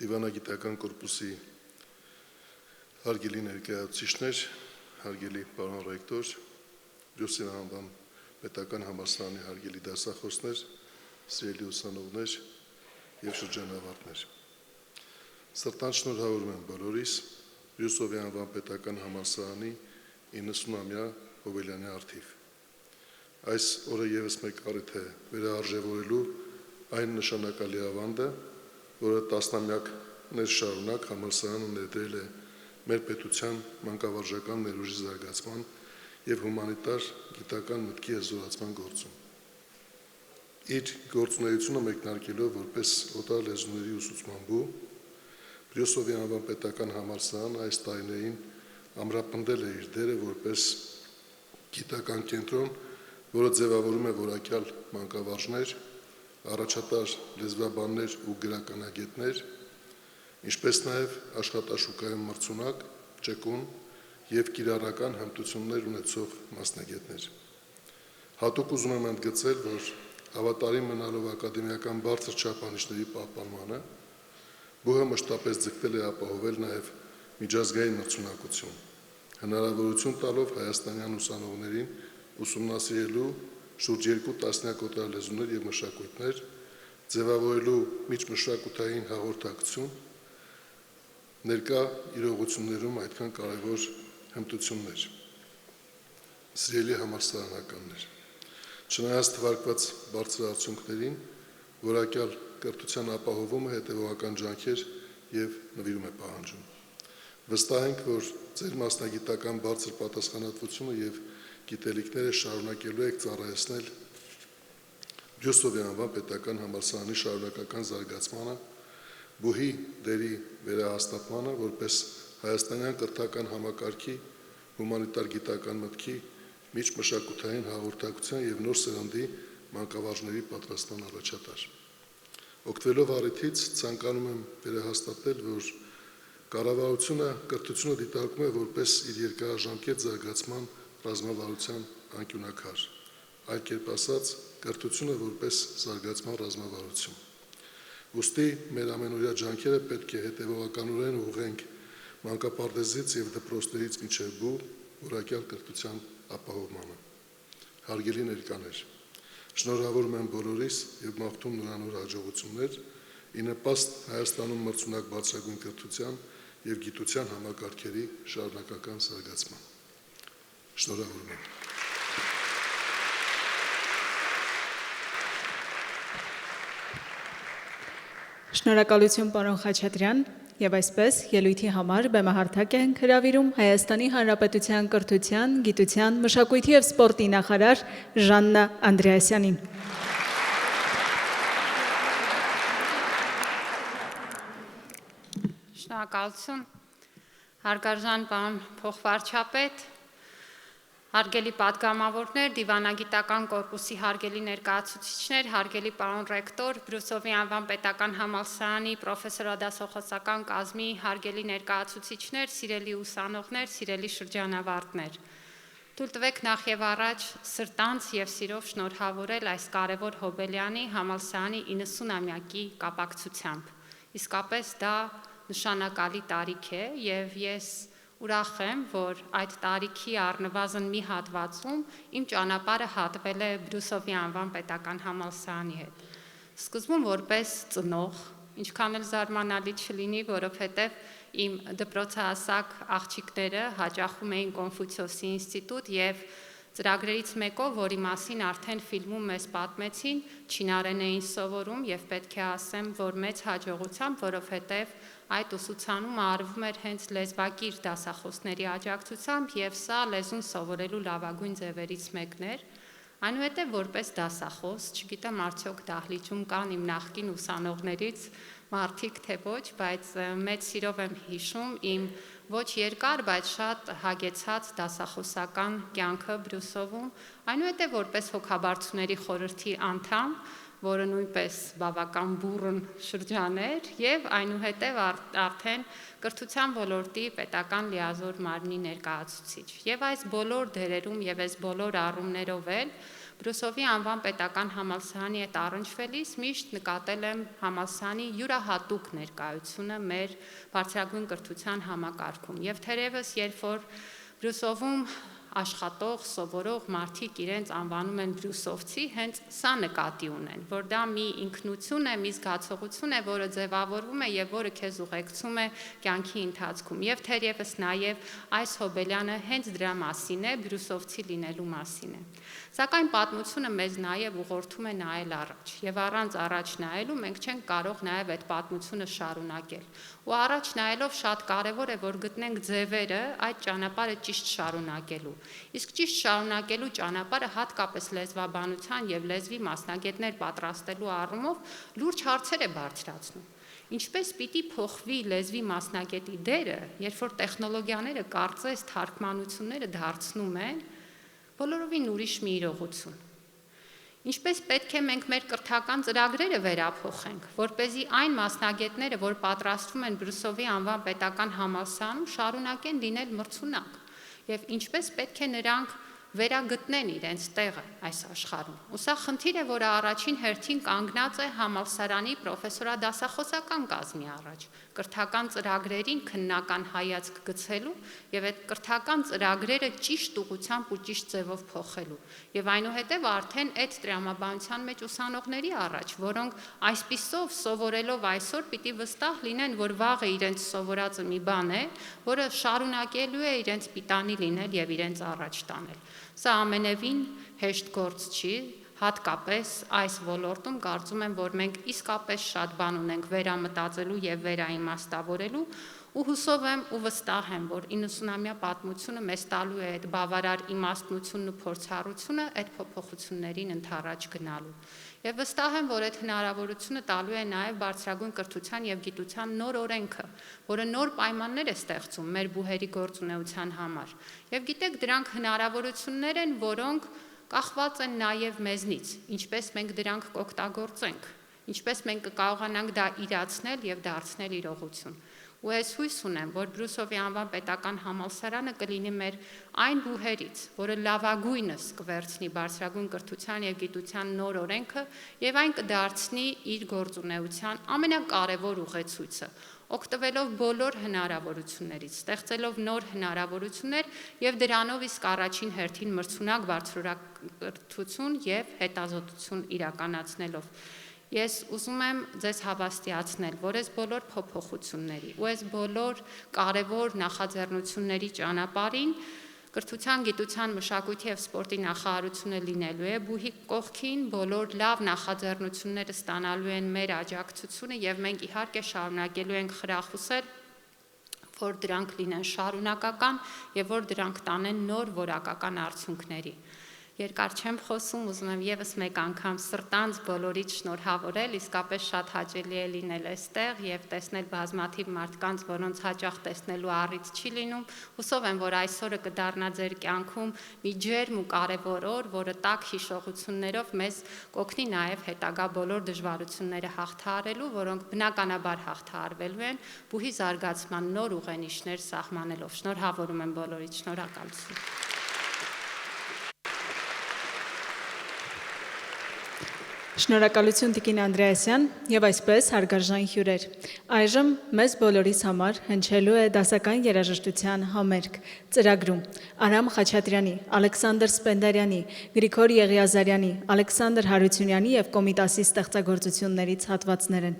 դիվանագիտական կորպուսի հարգելի ներկայացուցիչներ, հարգելի պարոն ռեկտոր, Բրյուսովի անվան պետական համալսարանի հարգելի դասախոսներ, սիրելի ուսանողներ և շրջանավարտներ։ Սրտան շնորհավորում եմ բոլորիս Բրյուսովի անվան պետական համալսարանի 90-ամյա հոբելյանի առթիվ։ Այս օրը ևս մեկ առիթ է վերարժևորելու այն նշանակալի ավանդը, որը տասնամյակներ շարունակ համալսարանը ներդրել է մեր պետության մանկավարժական ներուժի զարգացման և հումանիտար գիտական մտքի հզորացման գործում։ Իր գործունեությունը մեկնարկելով որպես օտար լեզուների ուսուցման բու, Բրյուսովի անվան պետական համալսարանը այս տարիներին ամրապնդել է իր դերը որպես գիտական կենտրոն, որը ձևավորում է որակյալ մանկավարժներ, առաջատար լեզվաբաններ ու գրականագետներ, ինչպես նաև աշխատաշուկայում մրցունակ, ճկուն և կիրառական հմտություններ ունեցող մասնագետներ։ Հատուկ ուզում եմ ընդգծել, որ հավատարիմ մնալով ակադեմիական բարձր չափանիշների պահպանմանը, բուհը մշտապես ձգտել է ապահովել նաև միջազգային մրցունակություն, հնարավորություն տալով հայաստանյան ուսանողներին ուսումնասիրելու շուրջ 2 տասնյակ օտար լեզուներ և մշակույթներ, ձևավորելու միջմշակութային հաղորդակցություն, ներկա իրողություններում այդքան կարևոր հմտություններ։ Սիրելի համալսարանականներ, չնայած թվարկված բարձր արդյունքներին, որակյալ կրթության ապահովումը հետևողական ջանքեր և նվիրում է պահանջում։ Վստահ ենք, որ ձեր մասնագիտական բարձր պատասխանատվությունը և գիտելիքները շարունակելու եք ծառայեցնել Բրյուսովի անվան պետական համալսարանի շարունակական զարգացմանը, բուհի դերի վերահաստատմանը, որպես հայաստանյան կրթական համակարգի, հումանիտար գիտական մտքի, միջմշակութային հաղորդակցության և նոր սերնդի մանկավարժների պատրաստման առաջատար։ Օգտվելով առիթից ցանկանում եմ վերահաստատել, որ Կառավարությունը կրթությունը դիտարկում է որպես իր երկարաժամկետ զարգացման ռազմավարության անկյունակար, այլ կերպ ասած, կրթությունը որպես զարգացման ռազմավարություն։ Ուստի մեր ամենօրյա ջանքերը պետք է հետևողականորեն ուղղենք մանկապարտեզից եւ դպրոցներից մինչեւ բու որակյալ կրթության ապահովմանը։ Հարգելի ներկաներ, շնորհավորում եմ բոլորիս եւ մաղթում նրանոր հաջողություններ ի նպաստ Հայաստանում մրցունակ բարձրագույն կրթության եւ գիտության համակարգերի շարունակական զարգացման։ Շնորհավորում եմ։ Շնորհակալություն պարոն Խաչատրյան, եւ այսպես ելույթի համար բեմահարթակ ենք հրավիրում Հայաստանի Հանրապետության կրթության, գիտության, մշակույթի եւ սպորտի նախարար Ժաննա Անդրեասյանին։ Շնորհակալություն, հարգարժան պարոն փոխվարչապետ, հարգելի պատգամավորներ, դիվանագիտական կորպուսի հարգելի ներկայացուցիչներ, հարգելի պարոն ռեկտոր, Բրուսովի անվան պետական համալսարանի պրոֆեսորադասախոսական կազմի հարգելի ներկայացուցիչներ, սիրելի ուսանողներ, սիրելի շրջանավարտներ։ Թույլ տվեք նախ եւ առաջ սրտանց եւ սիրով շնորհավորել այս կարևոր Հոբելյանի համալսարանի 90-ամյակի կապակցությամբ։ Իսկապես դա նշանակալի տարիք է եւ ես ուրախ եմ, որ այդ տարիքի առնվազն մի հատվածում իմ ճանապարհը հատվել է Բրուսովի անվան պետական համալսարանի հետ։ Սկզբում որպես ծնող, ինչքան էլ զարմանալի չլինի, որովհետև իմ դպրոցահասակ աղջիկները հաճախում էին Կոնֆուցիոսի ինստիտուտ եւ ծրագրերից մեկով, որի մասին արդեն ֆիլմում մեզ պատմեցին, չինարեն էին սովորում եւ պետք է ասեմ, որ մեծ հաջողությամբ, որովհետեւ այդ ուսուցանումը արվում էր հենց լեզվակիր դասախոսների աջակցությամբ եւ սա լեզուն սովորելու լավագույն ձևերից մեկն էր։ Այնուհետև որպես դասախոս, չգիտեմ արդյոք դահլիճում կան իմ նախկին ուսանողներից մարդիկ թե ոչ, բայց մեծ սիրով եմ հիշում իմ ոչ երկար, բայց շատ հագեցած դասախոսական կյանքը Բրուսովում, այնուհետև որպես հոգաբարձուների խորհրդի անդամ, որը նույնպես բավական բուռն շրջան էր եւ այնուհետեւ արդեն կրթության ոլորտի պետական լիազոր մարմնի ներկայացուցիչ։ Եվ այս բոլոր դերերում եւ այս բոլոր առումներով էլ Բրուսովի անվան պետական համալսարանի հետ առնչվելիս միշտ նկատել եմ համալսարանի յուրահատուկ ներկայությունը մեր բարձրագույն կրթության համակարգում։ Եվ թերևս երբ որ Բրուսովում աշխատող, սովորող մարդիկ իրենց անվանում են բրուսովցի, հենց սա նկատի ունեն, որ դա մի ինքնություն է, մի զգացողություն է, որը ձևավորվում է եւ որը քեզ ուղեկցում է կյանքի ընթացքում։ Եվ թերևս նաեւ այս Հոբելյանը հենց դրա մասին է, բրուսովցի լինելու մասին է։ Սակայն պատմությունը մեզ նաեւ ուղղորդում է նայել առաջ, եւ առանց առաջ նայելու մենք չենք կարող նաեւ այդ պատմությունը շարունակել։ Ու առաջ նայելով շատ կարեւոր է, որ գտնենք ձևերը այդ ճանապարհը ճիշտ շարունակելու։ Իսկ ճիշտ շարունակելու ճանապարհը հատկապես լեզվաբանության եւ լեզվի մասնագետներ պատրաստելու առումով լուրջ հարցեր է բարձրացնում։ Ինչպես պիտի փոխվի լեզվի մասնագետի դերը, երբ որ տեխնոլոգիաները կարծես թարգմանությունները դարձնում են բոլորովին ուրիշ մի իրողություն։ Ինչպես պետք է մենք մեր կրթական ծրագրերը վերափոխենք, որպեսզի այն մասնագետները, որ պատրաստվում են Բրուսովի անվան պետական համալսարանում, շարունակեն լինել մրցունակ, եւ ինչպես պետք է նրանք վերագտնեն իրենց տեղը այս աշխարհում։ Ու սա խնդիր է, որը առաջին հերթին կանգնած է համալսարանի պրոֆեսորադասախոսական կազմի առաջ, կրթական ծրագրերին քննական հայացք գցելու եւ այդ կրթական ծրագրերը ճիշտ ուղղությամբ ու ճիշտ ձևով փոխելու։ Եվ այնուհետև արդեն այդ տրամաբանության մեջ ուսանողների առաջ, որոնք այսպիսով սովորելով այսօր պիտի վստահ լինեն, որ վաղը իրենց սովորածը մի բան է, որը շարունակելու է իրենց պիտանի լինել եւ իրենց առաջ տանել։ Սա ամենևին հեշտ գործ չի, հատկապես այս ոլորտում կարծում եմ, որ մենք իսկապես շատ բան ունենք վերամտածելու եւ վերաիմաստավորելու ու հուսով եմ ու վստահ եմ, որ 90-ամյա պատմությունը մեզ տալու է այդ բավարար իմաստնությունն ու փորձառությունը այդ փոփոխություններին ընդառաջ գնալու։ Եվ վստահ եմ, որ այդ հնարավորությունը տալու է նաեւ բարձրագույն կրթության եւ գիտության նոր օրենքը, որը նոր պայմաններ է ստեղծում մեր բուհերի գործունեության համար։ Եվ գիտեք, դրանք հնարավորություններ են, որոնք կախված են նաեւ մեզնից, ինչպես մենք դրանք կօգտագործենք։ ինչպես մենք կկարողանանք դա իրացնել եւ դարձնել իրողություն։ Ու ես հույս ունեմ, որ Բրուսովի անվան պետական համալսարանը կլինի մեր այն բուհերից, որը լավագույնս կվերցնի բարձրագույն կրթության եւ գիտության նոր օրենքը եւ այն կդարձնի իր գործունեության ամենակարևոր ուղեցույցը, օգտվելով բոլոր հնարավորություններից, ստեղծելով նոր հնարավորություններ եւ դրանով իսկ առաջին հերթին մրցունակ բարձրակրթություն եւ հետազոտություն իրականացնելով։ Ես ուզում եմ ձեզ հավաստիացնել, որ այս բոլոր փոփոխությունների ու այս բոլոր կարևոր նախաձեռնությունների ճանապարհին կրթության, գիտության, մշակույթի եւ սպորտի նախարարությունը լինելու է բուհի կողքին, բոլոր լավ նախաձեռնությունները ստանալու են մեր աջակցությունը եւ մենք իհարկե շարունակելու ենք խրախուսել, որ դրանք լինեն շարունակական եւ որ դրանք տանեն նոր որակական արդյունքների։ Երկար չեմ խոսում, ուզում եմ եւս մեկ անգամ սրտանց բոլորիդ շնորհավորել, իսկապես շատ հաճելի է լինել այստեղ եւ տեսնել բազմաթիվ մարդկանց, որոնց հաճախ տեսնելու առիթ չի լինում։ Հուսով եմ, որ այսօրը կդառնա ձեր կյանքում մի ջերմ ու կարևոր օր, որը տաք հիշողություններով մեզ կօգնի նաեւ հետագա բոլոր դժվարությունները հաղթահարելու, որոնք բնականաբար հաղթահարվելու են բուհի զարգացման նոր ուղենիշներ սահմանելով։ Շնորհավորում եմ բոլորիդ, շնորհակալություն։ Շնորհակալություն Տիկին Անդրեասյան եւ այսպես հարգարժան հյուրեր։ Այժմ մեզ բոլորիս համար հնչելու է դասական երաժշտության համերգ ծրագրում Արամ Խաչատրյանի, Ալեքսանդր Սպենդարյանի, Գրիգոր Եղիազարյանի, Ալեքսանդր Հարությունյանի եւ Կոմիտասի ստեղծագործություններից հատվածներ են։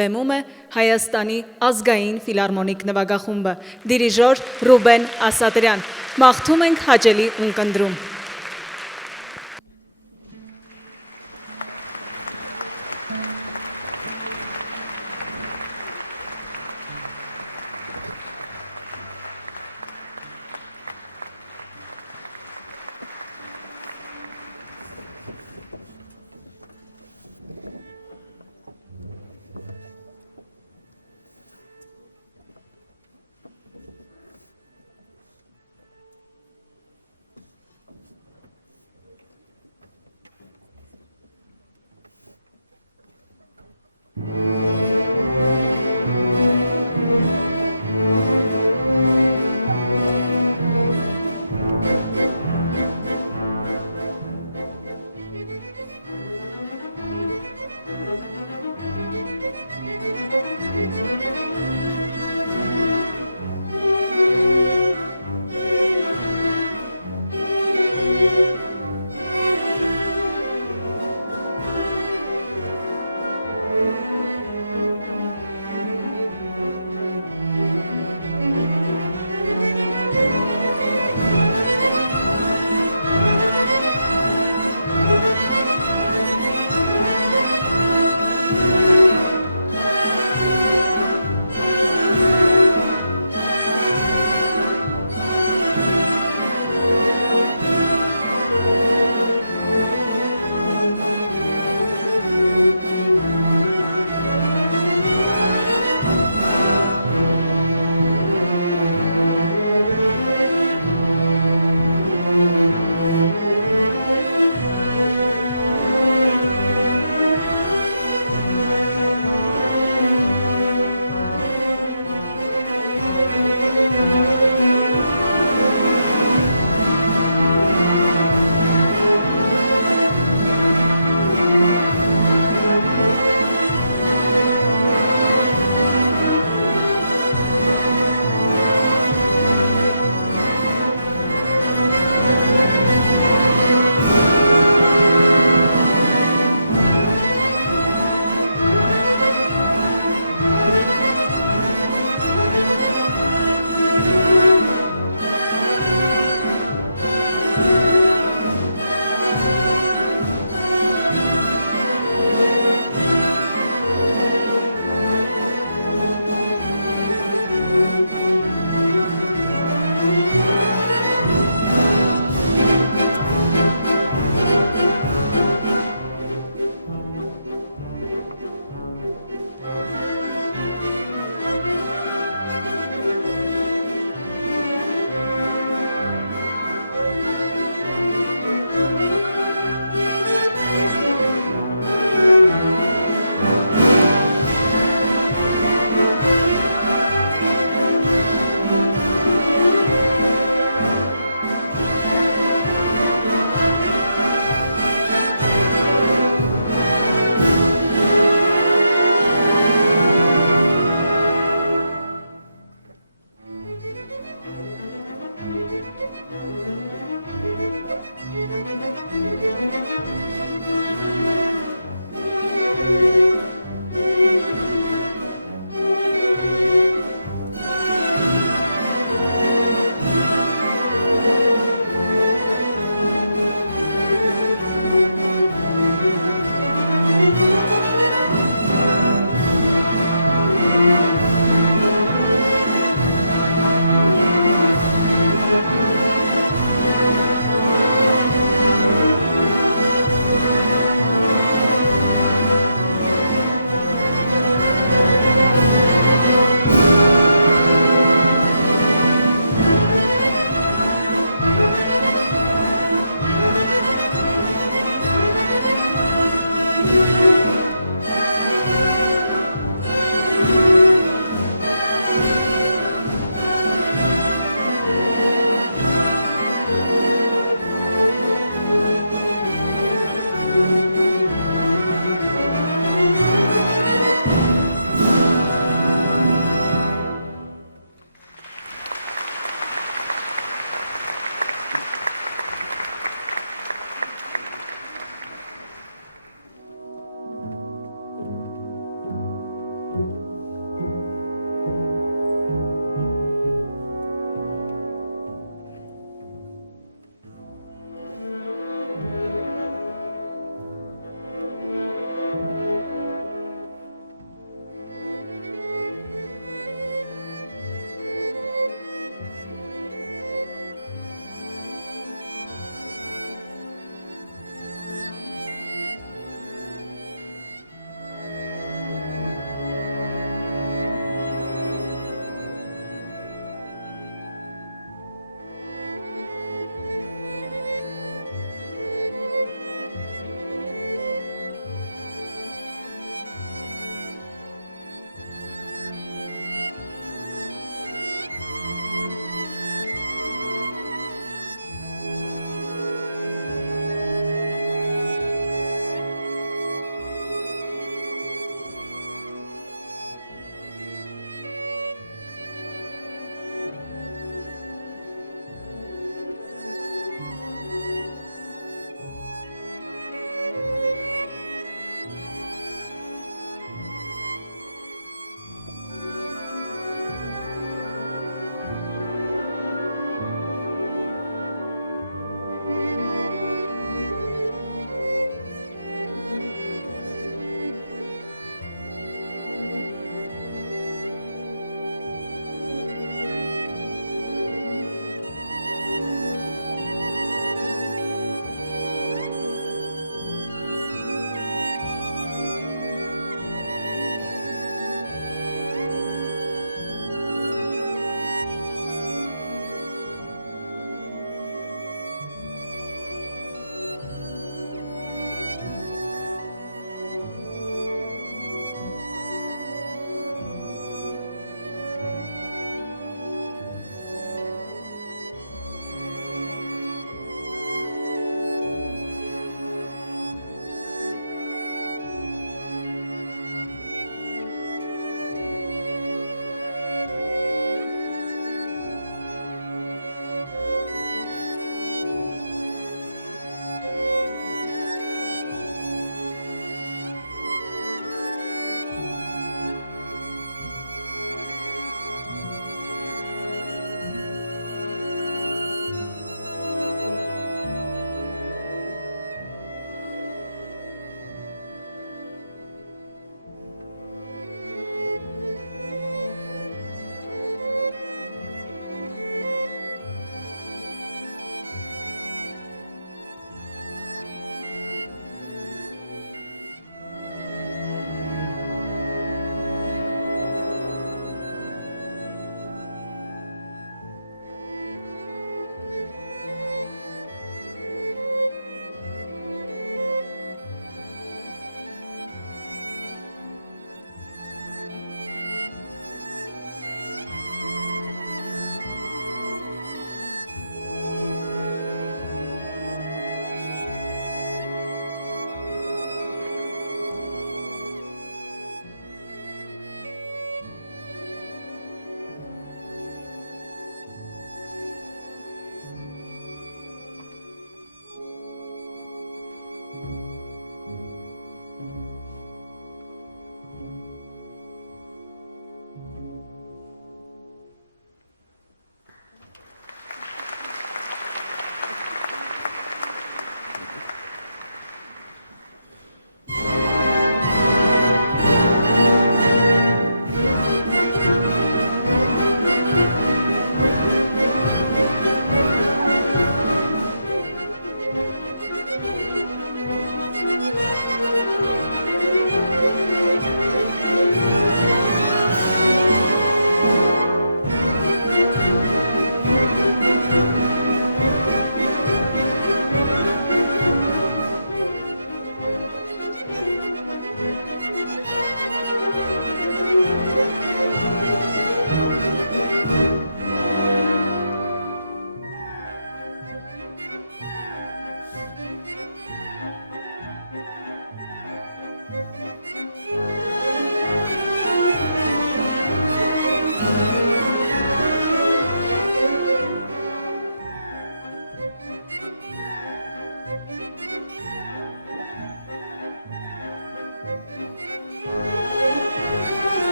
Բեմում է Հայաստանի ազգային ֆիլհարմոնիկ նվագախումբը, դիրիժոր Ռուբեն Ասատրյան։ Մաղթում ենք հաճելի ունկնդրում։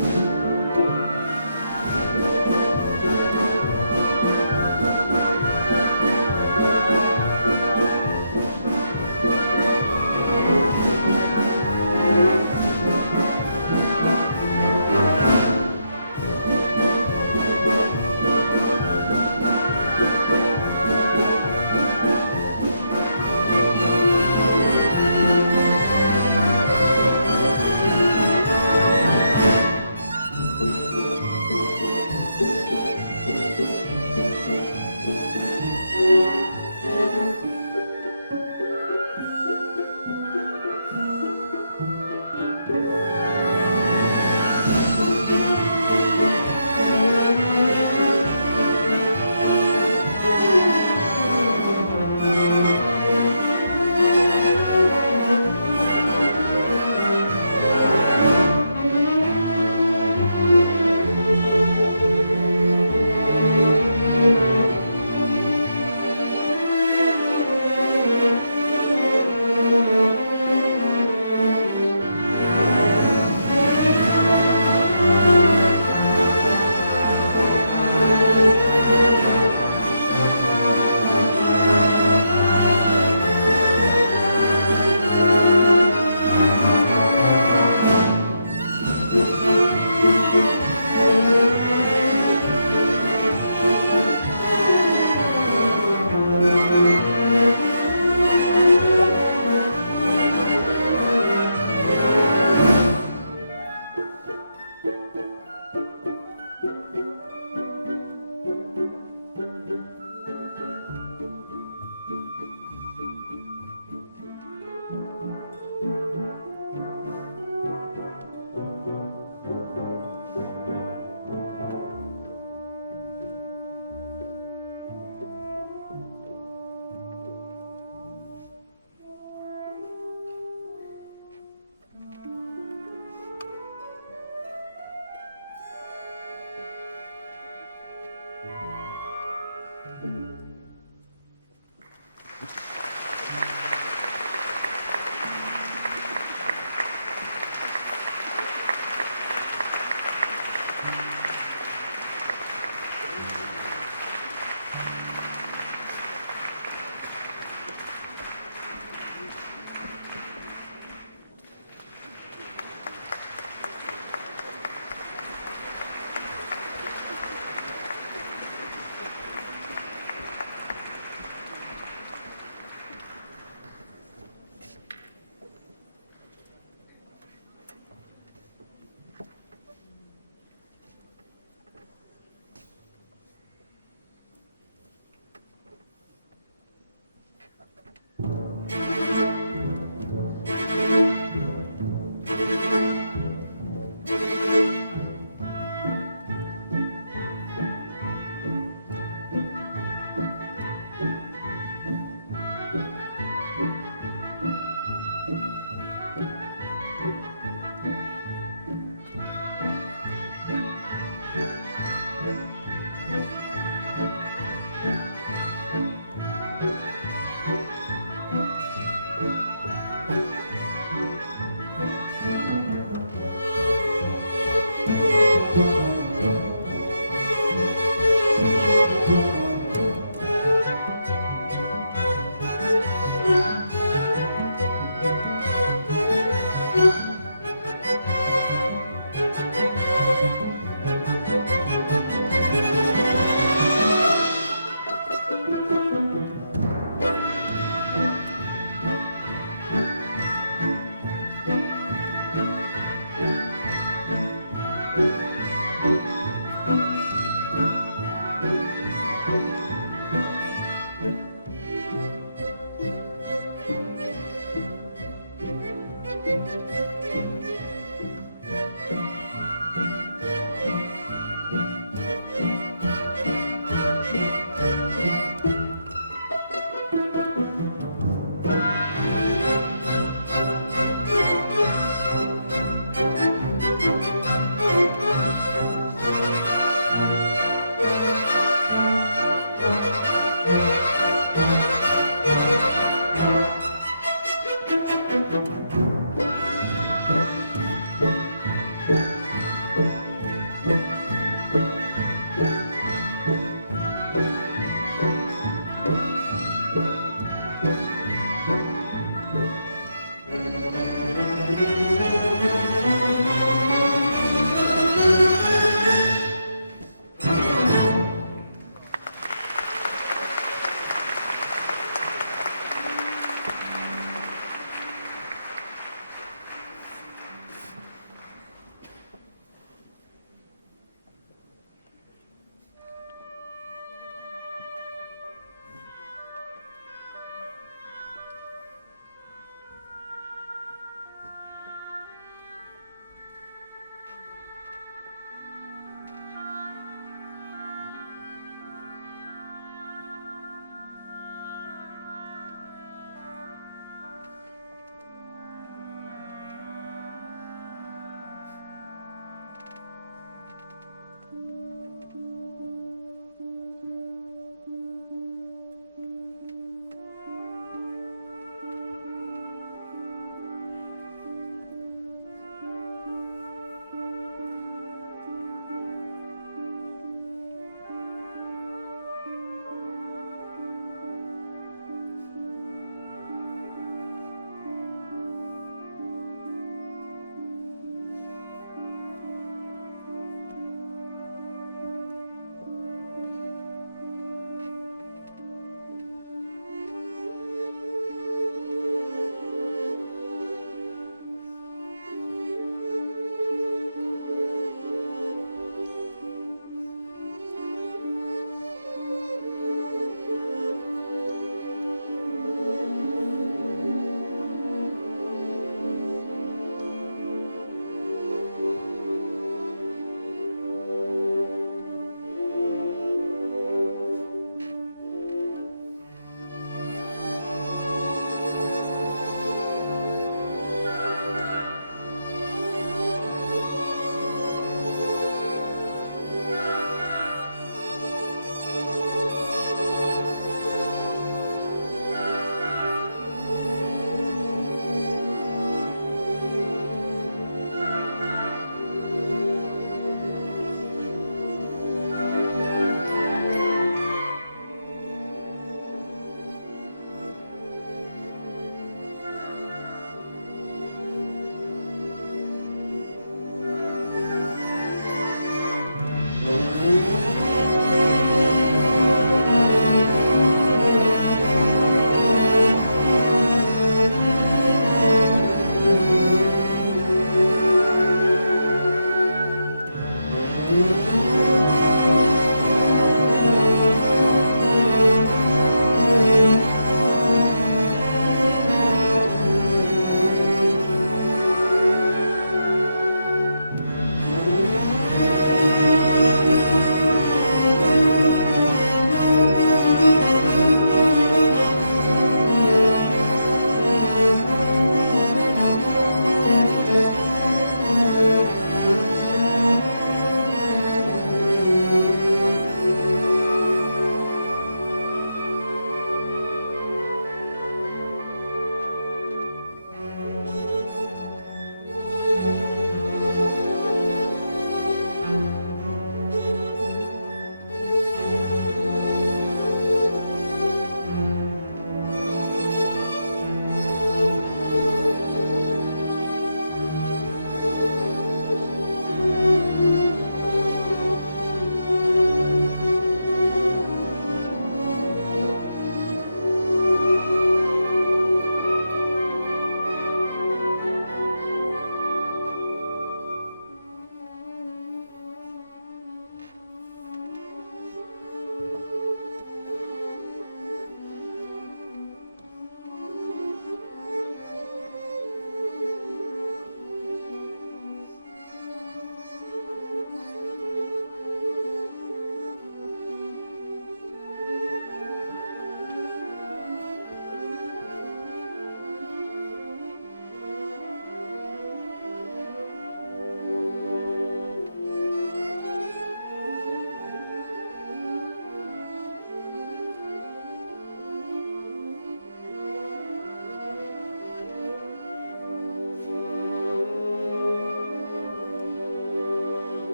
է։